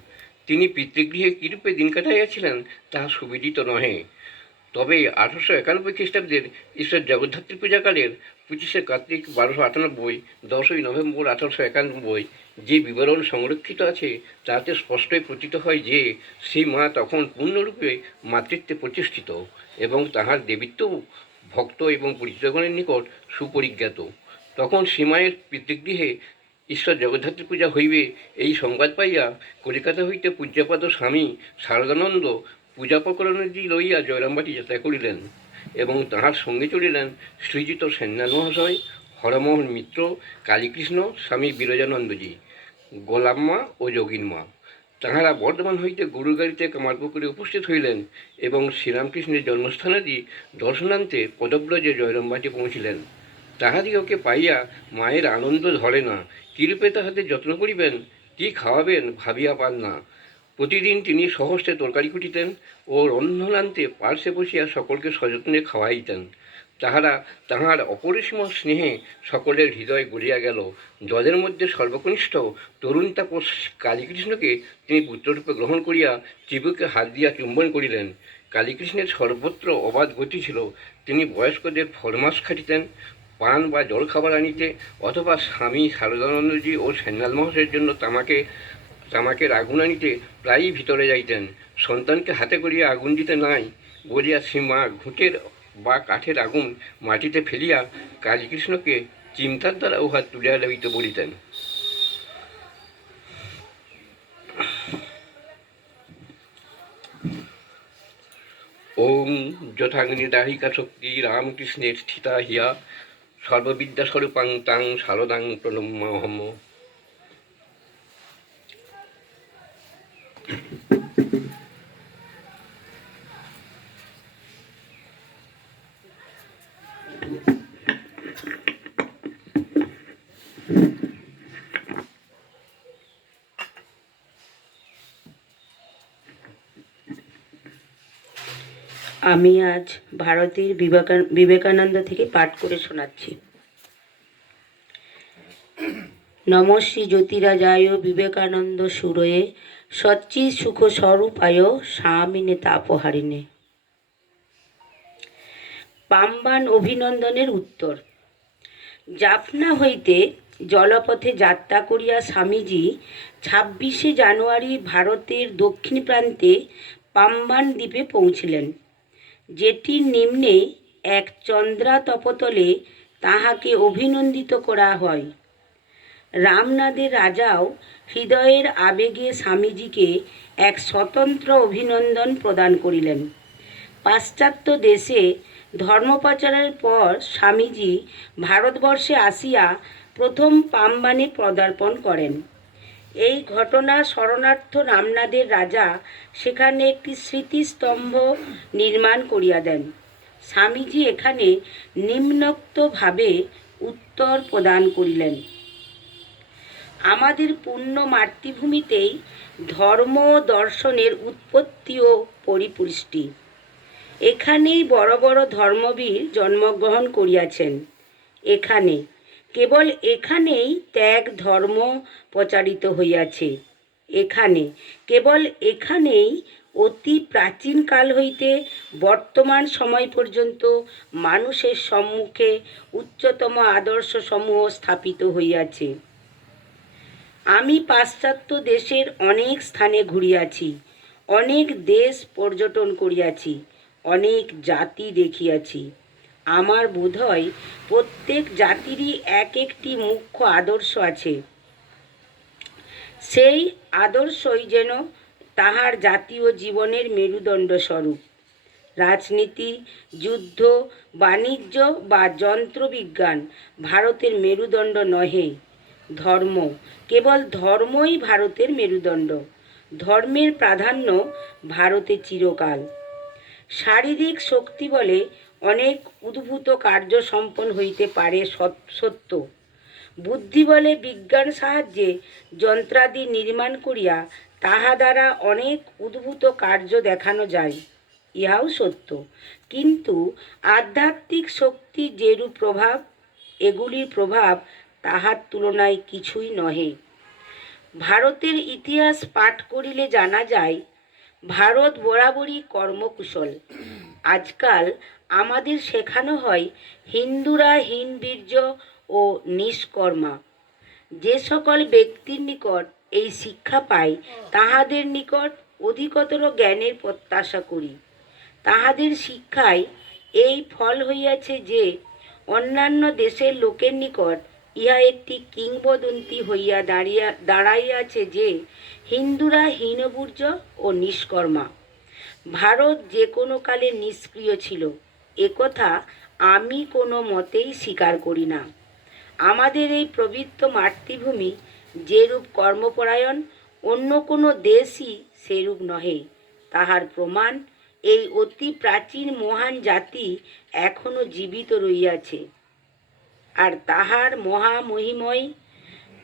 তিনি পিতৃগৃহে কিরূপে দিন কাটাইয়াছিলেন তাহা সুবিদিত নহে। তবে 1891 খ্রিস্টাব্দের ঈশ্বর জগদ্ধাত্রী পূজাকালের 25 কার্তিক 1298, 10 নভেম্বর 1891 যে বিবরণ সংরক্ষিত আছে তাতে স্পষ্টই প্রতীত হয় যে শ্রী মা তখন পূর্ণরূপে মাতৃত্বে প্রতিষ্ঠিত এবং তাহার দেবীত্বও ভক্ত এবং পরিচিতগণের নিকট সুপরিজ্ঞাত। তখন শ্রীমায়ের পিতৃগৃহে ঈশ্বর জগদ্ধাত্রী পূজা হইবে এই সংবাদ পাইয়া কলিকাতা হইতে পূজ্যপাদ স্বামী শারদানন্দ পূজাপকরণাদি লইয়া জয়রামবাটি যাত্রা করিলেন এবং তাহার সঙ্গে চলিলেন শ্রীযুত সেননাথ মহাশয়, হরমোহন মিত্র, কালীকৃষ্ণ, স্বামী বিরজানন্দজি, গোলাম্মা ও যোগীনমা। তাহারা বর্ধমান হইতে গরুর গাড়িতে কামারপুকুরে উপস্থিত হইলেন এবং শ্রীরামকৃষ্ণের জন্মস্থানাদি দর্শনান্তে পদব্রজে জয়রামবাটি পৌঁছিলেন। তাহাদিগকে পাইয়া মায়ের আনন্দ ধরে না। কিরূপে তাহাদের যত্ন করিবেন, কি খাওয়াবেন ভাবিয়া পান না। প্রতিদিন তিনি সহস্রে তরকারি কুটিতেন ও রন্ধনান্তে পার্শ্বে বসিয়া সকলকে সযত্নে খাওয়াইতেন। তাহার অপরিসীম স্নেহে সকলের হৃদয় গড়িয়া গেল। দলের মধ্যে সর্বকনিষ্ঠ তরুণ তাপস কালীকৃষ্ণকে তিনি পুত্ররূপে গ্রহণ করিয়া চিবুকে হাত দিয়া চুম্বন করিলেন। কালীকৃষ্ণের সর্বত্র অবাধ গতি ছিল। তিনি বয়স্কদের ফরমাস খাটিতেন, পান বা জল খাবার আনিতে, অথবা স্বামী শারদানন্দজি ও সেননাথ মহাশয়ের জন্য তামাকের আগুন আনিতে প্রায়ই ভিতরে যাইতেন। সন্তানকে হাতে করিয়া আগুন দিতে নাই বলিয়া শ্রীমা ঘুঁটের বা কাঠের আগুন মাটিতে ফেলিয়া কালীকৃষ্ণকে চিমটার দ্বারা উহা তুলিয়া লইতে বলিতেন। ওং যথাগ্নি দাহিকা শক্তি রামকৃষ্ণের স্থিতা হিয়া সর্ববিদ্যাস্বরূপাং তাং শারদাং প্রণমামহম। আমি আজ ভারতের বিবেকানন্দ থেকে পাঠ করে শোনাচ্ছি। নমশ্রী জ্যোতিরাজায় বিবেকানন্দ সুরয়ে সচ্চিৎ সুখ স্বরূপায় স্বামিনে তাপহারিণে। পাম্বান অভিনন্দনের উত্তর। জাফনা হইতে জলপথে যাত্রা করিয়া স্বামীজি 26শে জানুয়ারি ভারতের দক্ষিণ প্রান্তে পাম্বান দ্বীপে পৌঁছিলেন, যেটির নিম্নে এক চন্দ্রা তপতলে তাহাকে অভিনন্দিত করা হয়। রামনাদের রাজাও হৃদয়ের আবেগে স্বামীজিকে এক স্বতন্ত্র অভিনন্দন প্রদান করিলেন। পাশ্চাত্য দেশে ধর্মপ্রচারের পর স্বামীজি ভারতবর্ষে আসিয়া প্রথম পাম্বানে পদার্পণ করেন। এই ঘটনা শরণার্থ রামনাদের রাজা সেখানে একটি স্মৃতিস্তম্ভ নির্মাণ করিয়া দেন। স্বামীজি এখানে নিম্নোক্তভাবে উত্তর প্রদান করিলেন। আমাদের পূর্ণ মাতৃভূমিতেই ধর্ম দর্শনের উৎপত্তি ও পরিপুষ্টি। এখানেই বড় বড় ধর্মবীর জন্মগ্রহণ করিয়াছেন। এখানে কেবল এখানেই ত্যাগ ধর্ম প্রচারিত হইয়াছে। এখানে কেবল এখানেই অতি প্রাচীনকাল হইতে বর্তমান সময় পর্যন্ত মানুষের সম্মুখে উচ্চতম আদর্শসমূহ স্থাপিত হইয়াছে। আমি পাশ্চাত্য দেশের অনেক স্থানে ঘুরিয়াছি, অনেক দেশ পর্যটন করিয়াছি, অনেক জাতি দেখিয়াছি। আমার বোধহয় প্রত্যেক জাতিরই এক একটি মুখ্য আদর্শ আছে। সেই আদর্শই যেন তাহার জাতীয় জীবনের মেরুদণ্ড স্বরূপ। রাজনীতি, যুদ্ধ, বাণিজ্য বা যন্ত্রবিজ্ঞান ভারতের মেরুদণ্ড নহে। ধর্ম, কেবল ধর্মই ভারতের মেরুদণ্ড। ধর্মের প্রাধান্য ভারতে চিরকাল। শারীরিক শক্তি বলে অনেক উদ্ভূত কার্য সম্পন্ন হইতে পারে সত্য। বুদ্ধি বলে বিজ্ঞান সাহায্যে যন্ত্রাদি নির্মাণ করিয়া তাহা দ্বারা অনেক উদ্ভূত কার্য দেখানো যায়, ইহাও সত্য। কিন্তু আধ্যাত্মিক শক্তি যেরূপ প্রভাব, এগুলির প্রভাব তাহার তুলনায় কিছুই নহে। ভারতের ইতিহাস পাঠ করিলে জানা যায়, ভারত বরাবরই কর্মকুশল। আজকাল আমাদের শেখানো হয় হিন্দুরা হীনবীর্য ও নিষ্কর্মা। যে সকল ব্যক্তির নিকট এই শিক্ষা পাই, তাহাদের নিকট অধিকতর জ্ঞানের প্রত্যাশা করি। তাহাদের শিক্ষায় এই ফল হইয়াছে যে অন্যান্য দেশের লোকের নিকট ইহা একটি কিংবদন্তি হইয়া দাঁড়াইয়াছে যে হিন্দুরা হীনবীর্য ও নিষ্কর্মা। ভারত যে কোনো কালে নিষ্ক্রিয় ছিল, একথা আমি কোনো মতেই স্বীকার করি না। আমাদের এই পবিত্র মাতৃভূমি যেরূপ কর্মপরায়ণ, অন্য কোনো দেশই সেরূপ নহে। তাহার প্রমাণ এই অতি প্রাচীন মহান জাতি এখনও জীবিত রহিয়াছে। আর তাহার মহামহিময়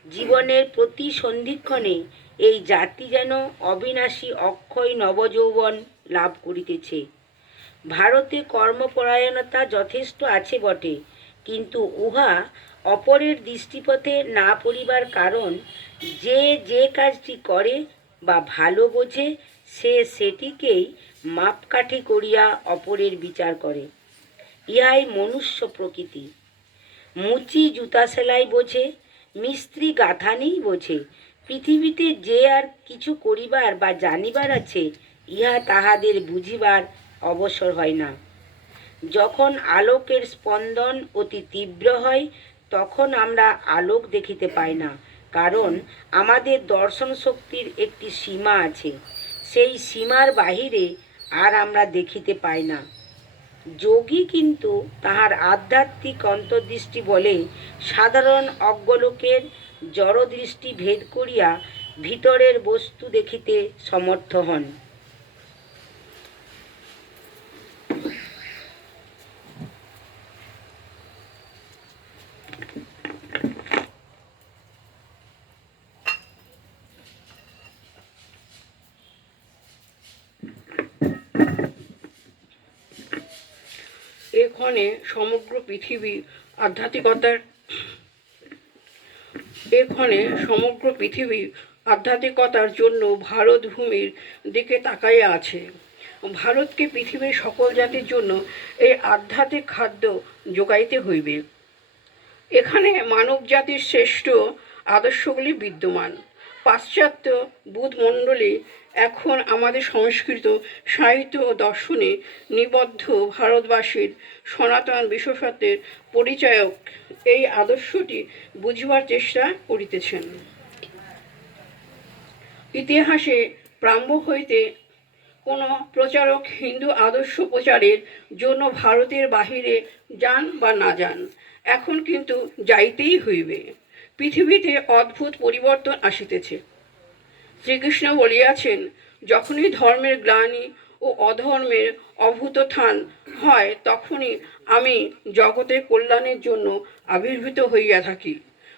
জীবনের প্রতি সন্ধিক্ষণে এই জাতি যেন অবিনাশী অক্ষয় নবযৌবন লাভ করিতেছে। ভারতে কর্মপরায়ণতা যথেষ্ট আছে বটে, কিন্তু উহা অপরের দৃষ্টিপথে না পড়িবার কারণ, যে যে কাজটি করে বা ভালো বোঝে, সে সেটিকেই মাপকাঠি করিয়া অপরের বিচার করে। ইহাই মনুষ্য প্রকৃতি। মুচি জুতা সেলাই বোঝে, মিস্ত্রি গাঁথানি বোঝে। পৃথিবীতে যে আর কিছু করিবার বা জানিবার আছে, ইহা তাহাদের বুঝিবার অবসর হয় না। যখন আলোকের স্পন্দন অতি তীব্র হয়, তখন আমরা আলোক দেখিতে পাই না, কারণ আমাদের দর্শন শক্তির একটি সীমা আছে। সেই সীমার বাহিরে আর আমরা দেখিতে পাই না। যোগী কিন্তু তাহার আধ্যাত্মিক অন্তর্দৃষ্টি বলে সাধারণ অজ্ঞলোকের জড়দৃষ্টি ভেদ করিয়া ভিতরের বস্তু দেখিতে সমর্থ হন। এখানে সমগ্র পৃথিবী আধ্যাত্মিকতার আধ্যাত্মিকতার জন্য ভারত ভূমির দিকে তাকাইয়া আছে। ভারতকে পৃথিবীর সকল জাতির জন্য এই আধ্যাত্মিক খাদ্য যোগাইতে হইবে। এখানে মানব জাতির শ্রেষ্ঠ আদর্শগুলি বিদ্যমান। পাশ্চাত্য বুধমণ্ডলী এখন আমাদের সংস্কৃত সাহিত্য ও দর্শনে নিবদ্ধ ভারতবাসীর সনাতন বিশেষত্বের পরিচায়ক এই আদর্শটি বুঝিবার চেষ্টা করিতেছেন। ইতিহাসে প্রারম্ভ হইতে কোনো প্রচারক হিন্দু আদর্শ প্রচারের জন্য ভারতের বাহিরে যান বা না যান, এখন কিন্তু যাইতেই হইবে। পৃথিবীতে অদ্ভুত পরিবর্তন আসিতেছে। শ্রীকৃষ্ণ বলিয়াছেন, যখনই ধর্মের গ্লানি ও অধর্মের অভূতথান হয়, তখনই আমি জগতের কল্যাণের জন্য আবির্ভূত হইয়া থাকি।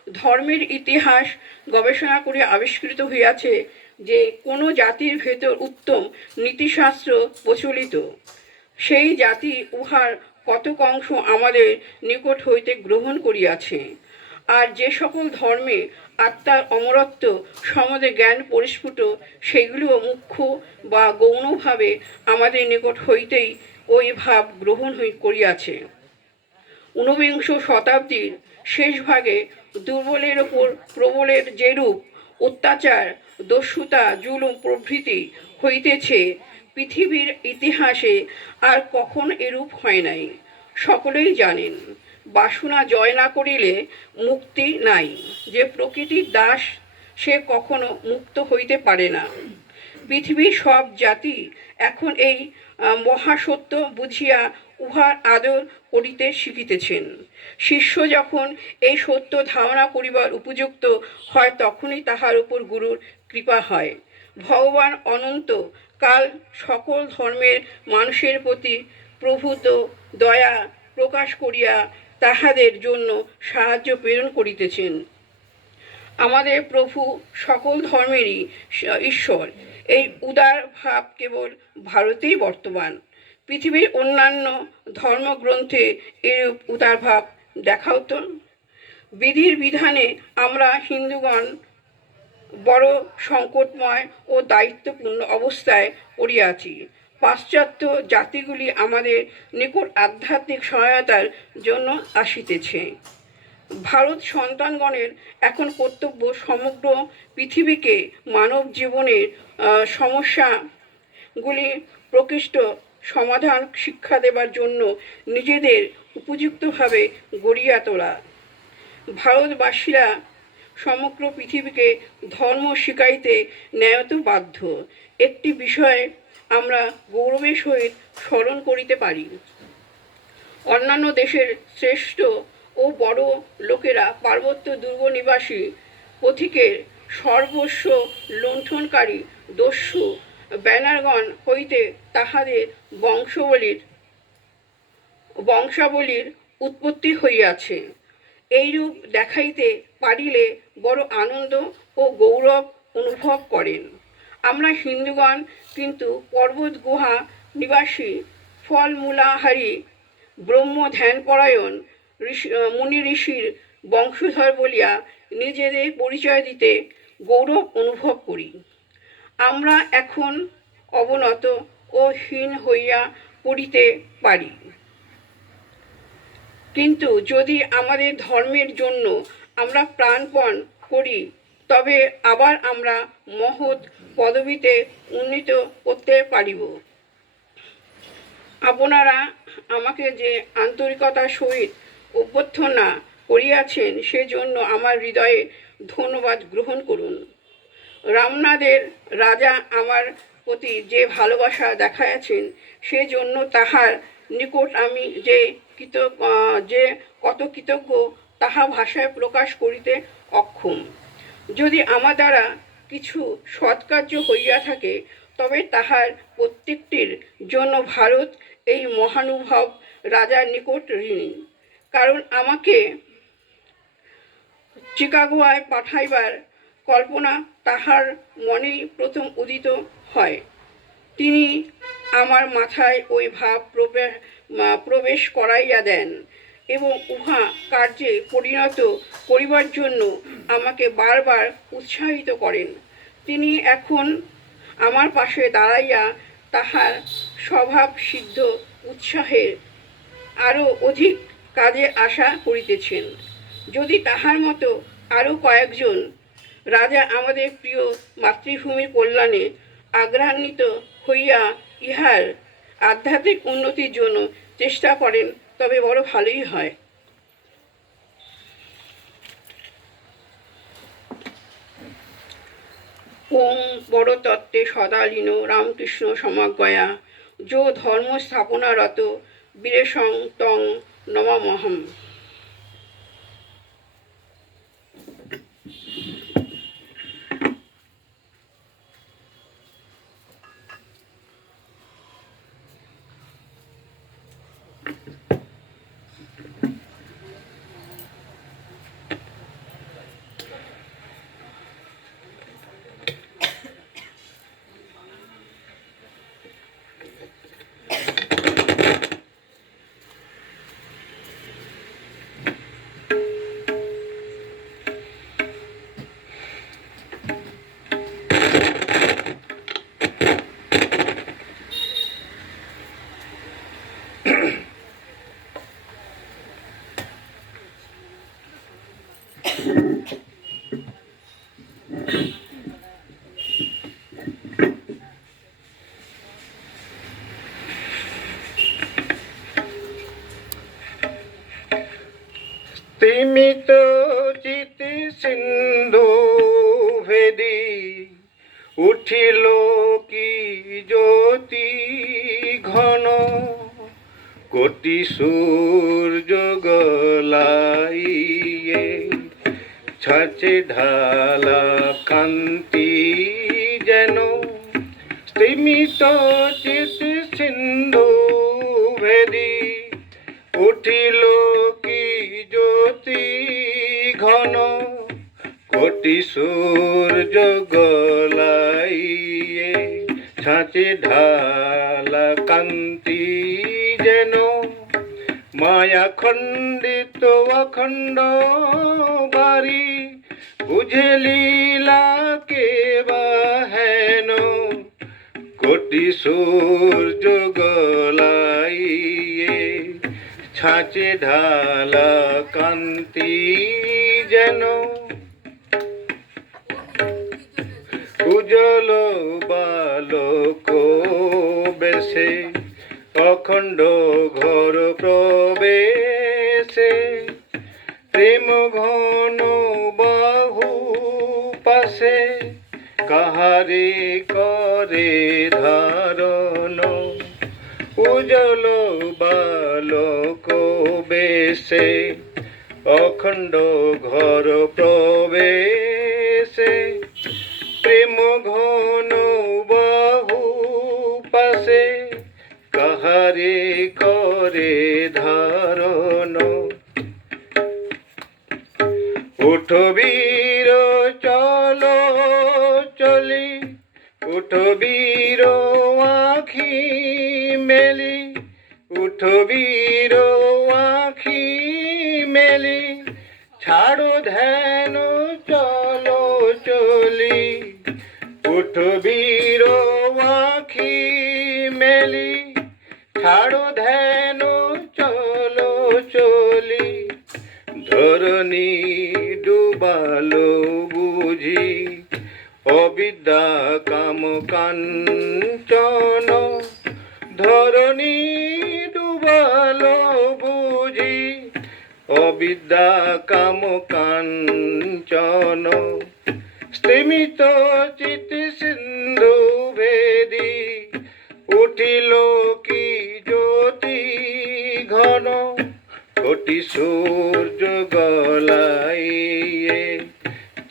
ধর্মের ইতিহাস গবেষণা করে আবিষ্কৃত হইয়াছে যে কোনো জাতির ভেতর উত্তম নীতিশাস্ত্র প্রচলিত, সেই জাতি উহার কতক অংশ আমাদের নিকট হইতে গ্রহণ করিয়াছে। আর যে সকল ধর্মে আত্মার অমরত্ব সম্বন্ধে জ্ঞান পরিস্ফুট, সেগুলিও মুখ্য বা গৌণভাবে আমাদের নিকট হইতেই ওই ভাব গ্রহণ করিয়াছে। ঊনবিংশ শতাব্দীর শেষ ভাগে দুর্বলের ওপর প্রবলের যেরূপ অত্যাচার, দস্যুতা, জুলুম প্রভৃতি হইতেছে, পৃথিবীর ইতিহাসে আর কখন এরূপ হয় নাই। সকলেই জানেন, বাসনা জয় না করিলে মুক্তি নাই। যে প্রকৃতির দাস, সে কখনো মুক্ত হইতে পারে না। পৃথিবীর সব জাতি এখন এই মহাসত্য বুঝিয়া উহার আদর করিতে শিখিতেছেন। শিষ্য যখন এই সত্য ধারণা করিবার উপযুক্ত হয়, তখনই তাহার উপর গুরুর কৃপা হয়। ভগবান অনন্ত কাল সকল ধর্মের মানুষের প্রতি প্রভূত দয়া প্রকাশ করিয়া তাহাদের জন্য সাহায্য প্রেরণ করিতেছেন। আমাদের প্রভু সকল ধর্মেরই ঈশ্বর, এই উদার ভাব কেবল ভারতেই বর্তমান। পৃথিবীর অন্যান্য ধর্মগ্রন্থে এরূপ উদার ভাব দেখাও তো। বিধির বিধানে আমরা হিন্দুগণ বড় সংকটময় ও দায়িত্বপূর্ণ অবস্থায় পড়িয়াছি। পাশ্চাত্য জাতিগুলি আমাদের নিকট আধ্যাত্মিক সহায়তার জন্য আসিতেছে। ভারত সন্তানগণের এখন কর্তব্য সমগ্র পৃথিবীকে মানব জীবনের সমস্যাগুলি প্রকৃষ্ট সমাধান শিক্ষা দেবার জন্য নিজেদের উপযুক্তভাবে গড়িয়া তোলা। ভারতবাসীরা সমগ্র পৃথিবীকে ধর্ম শিখাইতে ন্যায়ত বাধ্য। একটি বিষয়ে আমরা গৌরবের সহিত স্মরণ করিতে পারি। অন্যান্য দেশের শ্রেষ্ঠ ও বড় লোকেরা পার্বত্য দুর্গ নিবাসী পথিকের সর্বস্ব লুণ্ঠনকারী দস্যু ব্যানারগণ হইতে তাহাদের বংশাবলীর উৎপত্তি হইয়াছে। এইরূপ দেখাইতে পারিলে বড় আনন্দ ও গৌরব অনুভব করেন। আমরা হিন্দুগণ কিন্তু পর্বত গুহা নিবাসী, ফলমূলাহারী, ব্রহ্ম ধ্যানপরায়ণ মুনি ঋষির বংশধর বলিয়া নিজেদের পরিচয় দিতে গৌরব অনুভব করি। আমরা এখন অবনত ও হীন হইয়া পড়িতে পারি, কিন্তু যদি আমাদের ধর্মের জন্য আমরা প্রাণপণ করি, তবে আবার আমরা মহৎ পদবীতে উন্নীত করতে পারিব। আপনারা আমাকে যে আন্তরিকতার সহিত অভ্যর্থনা করিয়াছেন, সেজন্য আমার হৃদয়ে ধন্যবাদ গ্রহণ করুন। রামনাদের রাজা আমার প্রতি যে ভালোবাসা দেখাইয়াছেন, সেজন্য তাহার নিকট আমি যে কত কৃতজ্ঞ তাহা ভাষায় প্রকাশ করিতে অক্ষম। যদি আমার দ্বারা কিছু সৎকার্য হইয়া থাকে, তবে তাহার প্রত্যেকটির জন্য ভারত এই মহানুভব রাজার নিকট ঋণী। কারণ আমাকে চিকাগোয় পাঠাইবার কল্পনা তাহার মনেই প্রথম উদিত হয়। তিনি আমার মাথায় ওই ভাব প্রবেশ করাইয়া দেন এবং উহা কার্যে পরিণত করিবার জন্য আমাকে বারবার উৎসাহিত করেন। তিনি এখন আমার পাশে দাঁড়াইয়া তাহার স্বভাব সিদ্ধ উৎসাহের আরও অধিক কাজে আশা করিতেছেন। যদি তাহার মতো আরও কয়েকজন রাজা আমাদের প্রিয় মাতৃভূমির কল্যাণে আগ্রহান্বিত হইয়া ইহার আধ্যাত্মিক উন্নতির জন্য চেষ্টা করেন, তবে বড় ভালোই হয়। ওং বড় তত্ত্বে সদালীন রামকৃষ্ণ সমাজ্ঞয়া যো ধর্ম স্থাপনারত বীরেশং তং নমামহম। স্তিমিত চিতি সিন্ধু ভেদি উঠিল কি জ্যোতি ঘন, কোটি সূর্য গলাইয়ে ছাঁচে ঢালা কান্তি যেন। স্তিমিত চিতি সিন্ধু ভেদি উঠিল কি জ্যোতি ঘন, কোটি সূর্য গলাইয়ে ছাঁচে ঢালা কান্তি যেন। মায়া খণ্ডিত অখণ্ড বাড়ি বুঝে লীলা কে বা হেন, কোটি সূর্য গলাইয়ে ছাঁচে ঢালা কান্তি যেন। উজ্জ্বল বালক বেশে অখণ্ড ঘর প্রবেশে, প্রেম ঘন বাহু পাশে কাহারে করে ধারণ। উজ্জ্বল বালক বেশে অখণ্ড ঘর প্রবেশে, প্রেম ঘন বাহু পাশে কাহারে করে ধারণ। উঠ বীর চল চলি, উঠ বীর আখি মেলি, উঠ বীর আখি মেলি, ছাড়ো ধ্যান চলো চলি। উঠ বীর আখি মেলি, ছাড়ো ধ্যান চলো চলি। ধরণী ডুবালো বুঝি অবিদ্যা কাম কাঞ্চন, ধরণী ডুবালো বুঝি অবিদ্যা কাম কাঞ্চন। স্তিমিত চিত সিন্ধু ভেদি উঠিল কি জ্যোতি ঘন, কোটি সূর্য গলাইয়ে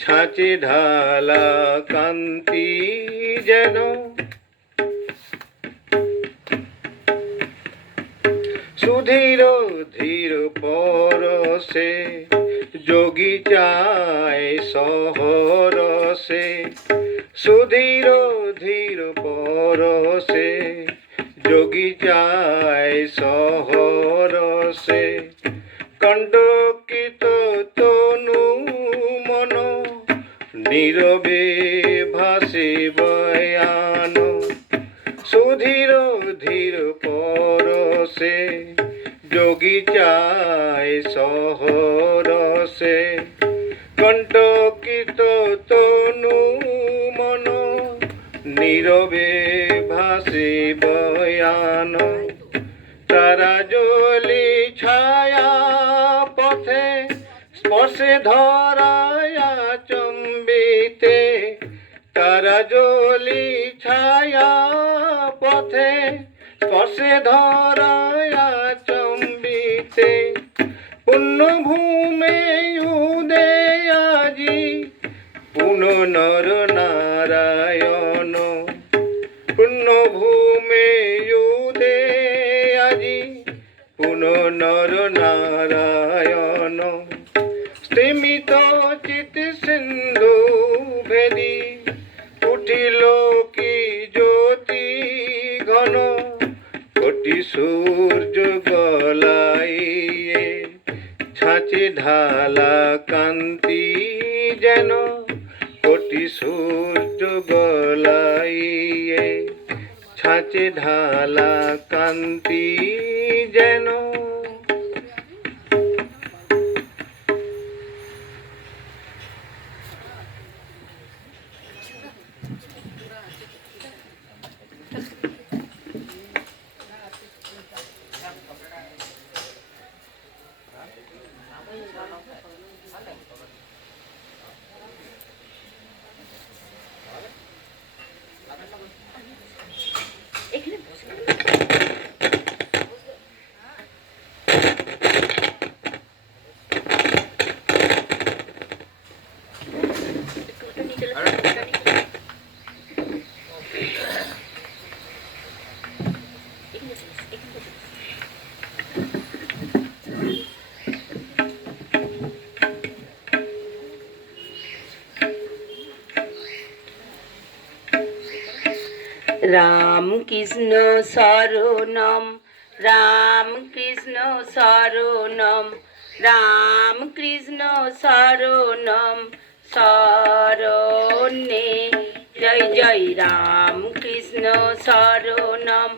ছাঁচে ঢালা কান্তি যেন। সুধীর ধীর পরশে যোগী চায় সহরসে, সুধীর ধীর পরশে যোগী চায় সহরসে। কণ্টকিত তনু মন নীরবে ভাসে বয়ান, সুধীর ধীর পরশে যোগী চায় সহরসে। কণ্টকিত তনু মন নীরবে ভাসে বয়ান। তারা জলি ছায়া পথে স্পর্শে ধরায়া চম্বিতে, তারা জলি ছায়া পথে স্পর্শে ধরায়া চম্বিতে। পুণ্যভূমে উদে আজি পুন নর নারায়ণ, পুণ্যভূমে উদে আজি পুন নর নারায়ণ। স্তিমিত চিত সিন্ধু ভেদি উঠিল কি জ্যোতি ঘন, কোটি সূর্য গলাইয়ে ছাঁচে ঢালা কান্তি যেন, কোটি সূর্য গলাইয়ে ছাঁচে ঢালা কান্তি যেন। রাম কৃষ্ণ শরণম, রাম কৃষ্ণ শরণম, রাম কৃষ্ণ শরণম শরণে। জয় জয় রাম কৃষ্ণ শরণম,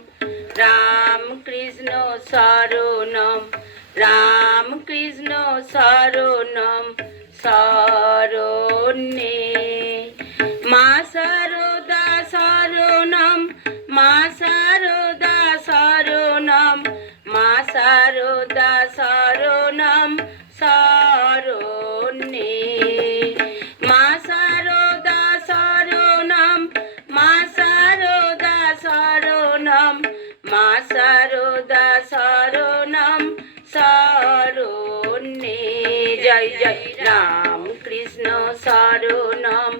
রাম কৃষ্ণ শরণম, রাম কৃষ্ণ শরণম শরণে। মা শারদা শরণম, মা শারদা শরণম, মা শারদা শরণম শরণে। মা শারদা শরণম, মা শারদা শরণম, মা শারদা শরণম শরণে। জয় জয় রাম কৃষ্ণ শরণম,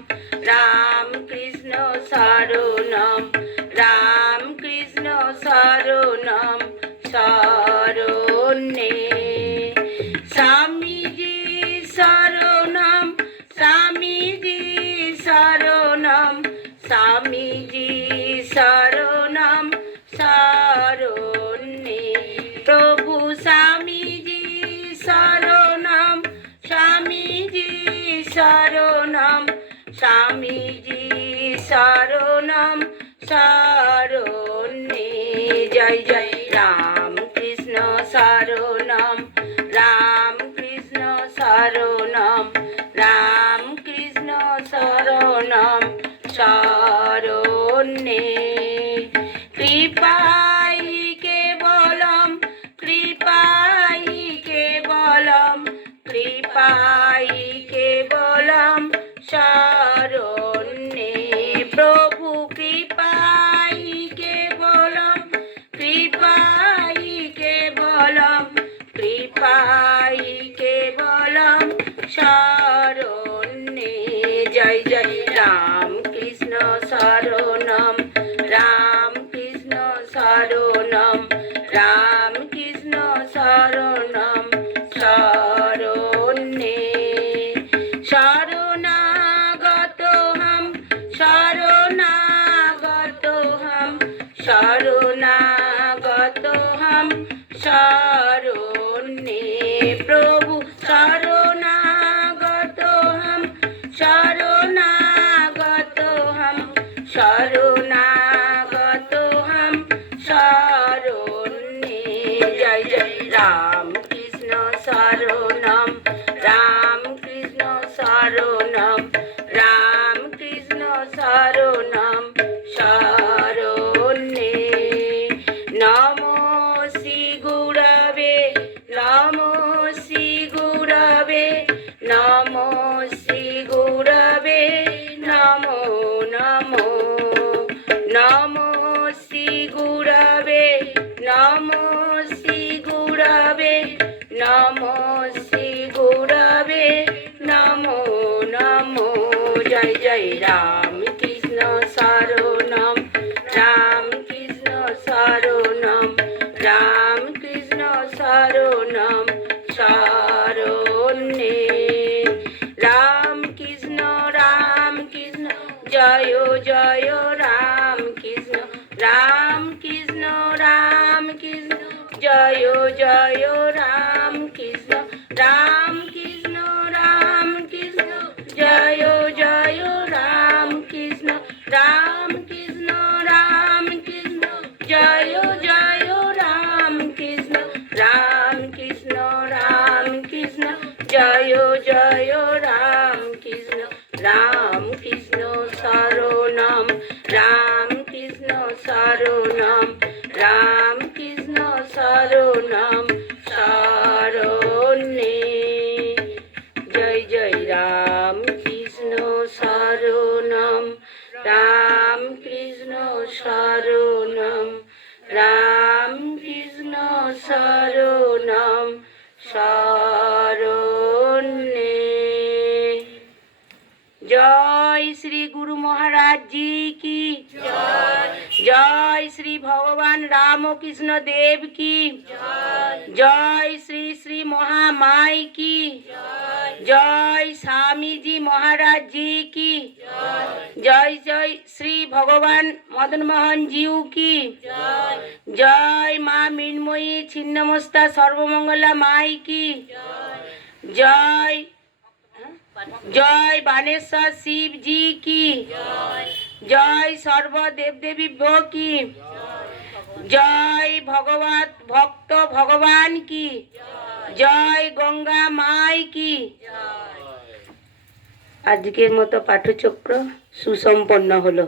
রাম কৃষ্ণ শরণম, রাম কৃষ্ণ শরণম শরণে। স্বামীজি শরণম, স্বামীজি শরণম, স্বামীজি শরণম শরণে। প্রভু স্বামীজি শরণম, স্বামীজি শরণম, স্বামীজি জয় জয় রাম কৃষ্ণ শরণম রাম কৃষ্ণ শরণম রাম কৃষ্ণ শরণম শরণ্যে শরণাগত হম শরণাগত হম শরণাগত হম শরণ্যে প্রভু শরণাগত হম শরণাগত হম শরণাগত হম শরণ্যে জয় জয় রাম কৃষ্ণ শরণম রাম কৃষ্ণ শরণম রাম কৃষ্ণ শরণম শরণ্যে নমো শ্রী গুরবে নমো শ্রী গুরবে নমো শ্রী গুরবে নমো নমো নমো শ্রী গুরবে নমো শ্রী গুরবে নমো শ্রী গুরবে নমো নমো জয় জয় রাম কৃষ্ণ শরণম রাম কৃষ্ণ শরণম রাম কৃষ্ণ শরণম শরণ্যে রাম কৃষ্ণ জয় জয় রাম কৃষ্ণ জয় জয় রাম কৃষ্ণ জয় জয় রাম কৃষ্ণ জয় জয় রাম কৃষ্ণ জয় জয় রাম কৃষ্ণ শরণম রাম কৃষ্ণ শরণম রাম কৃষ্ণ শরণম শরণ্যে জয় জয় রাম কৃষ্ণ শরণম রাম কৃষ্ণ শরণম রাম কৃষ্ণ শরণম শরণ্যে জয় শ্রী গুরু মহারাজ জি কি জয় শ্রী ভগবান রামকৃষ্ণ দেব কি জয় শ্রী শ্রী মহামাই কি জয় স্বামীজি মহারাজ জি কি জয় জয় শ্রী ভগবান মদন মোহন জিউ কি জয় মা মৃন্ময়ী ছিন্নমস্তা সর্বমঙ্গলা মাই কি জয় জয় বানেশ্বর শিব জি কি জয় সর্বদেব দেবী কি জয় ভগবত ভক্ত ভগবান কি জয় গঙ্গা মাই কি। আজকের মতো পাঠচক্র সুসম্পন্ন হলো।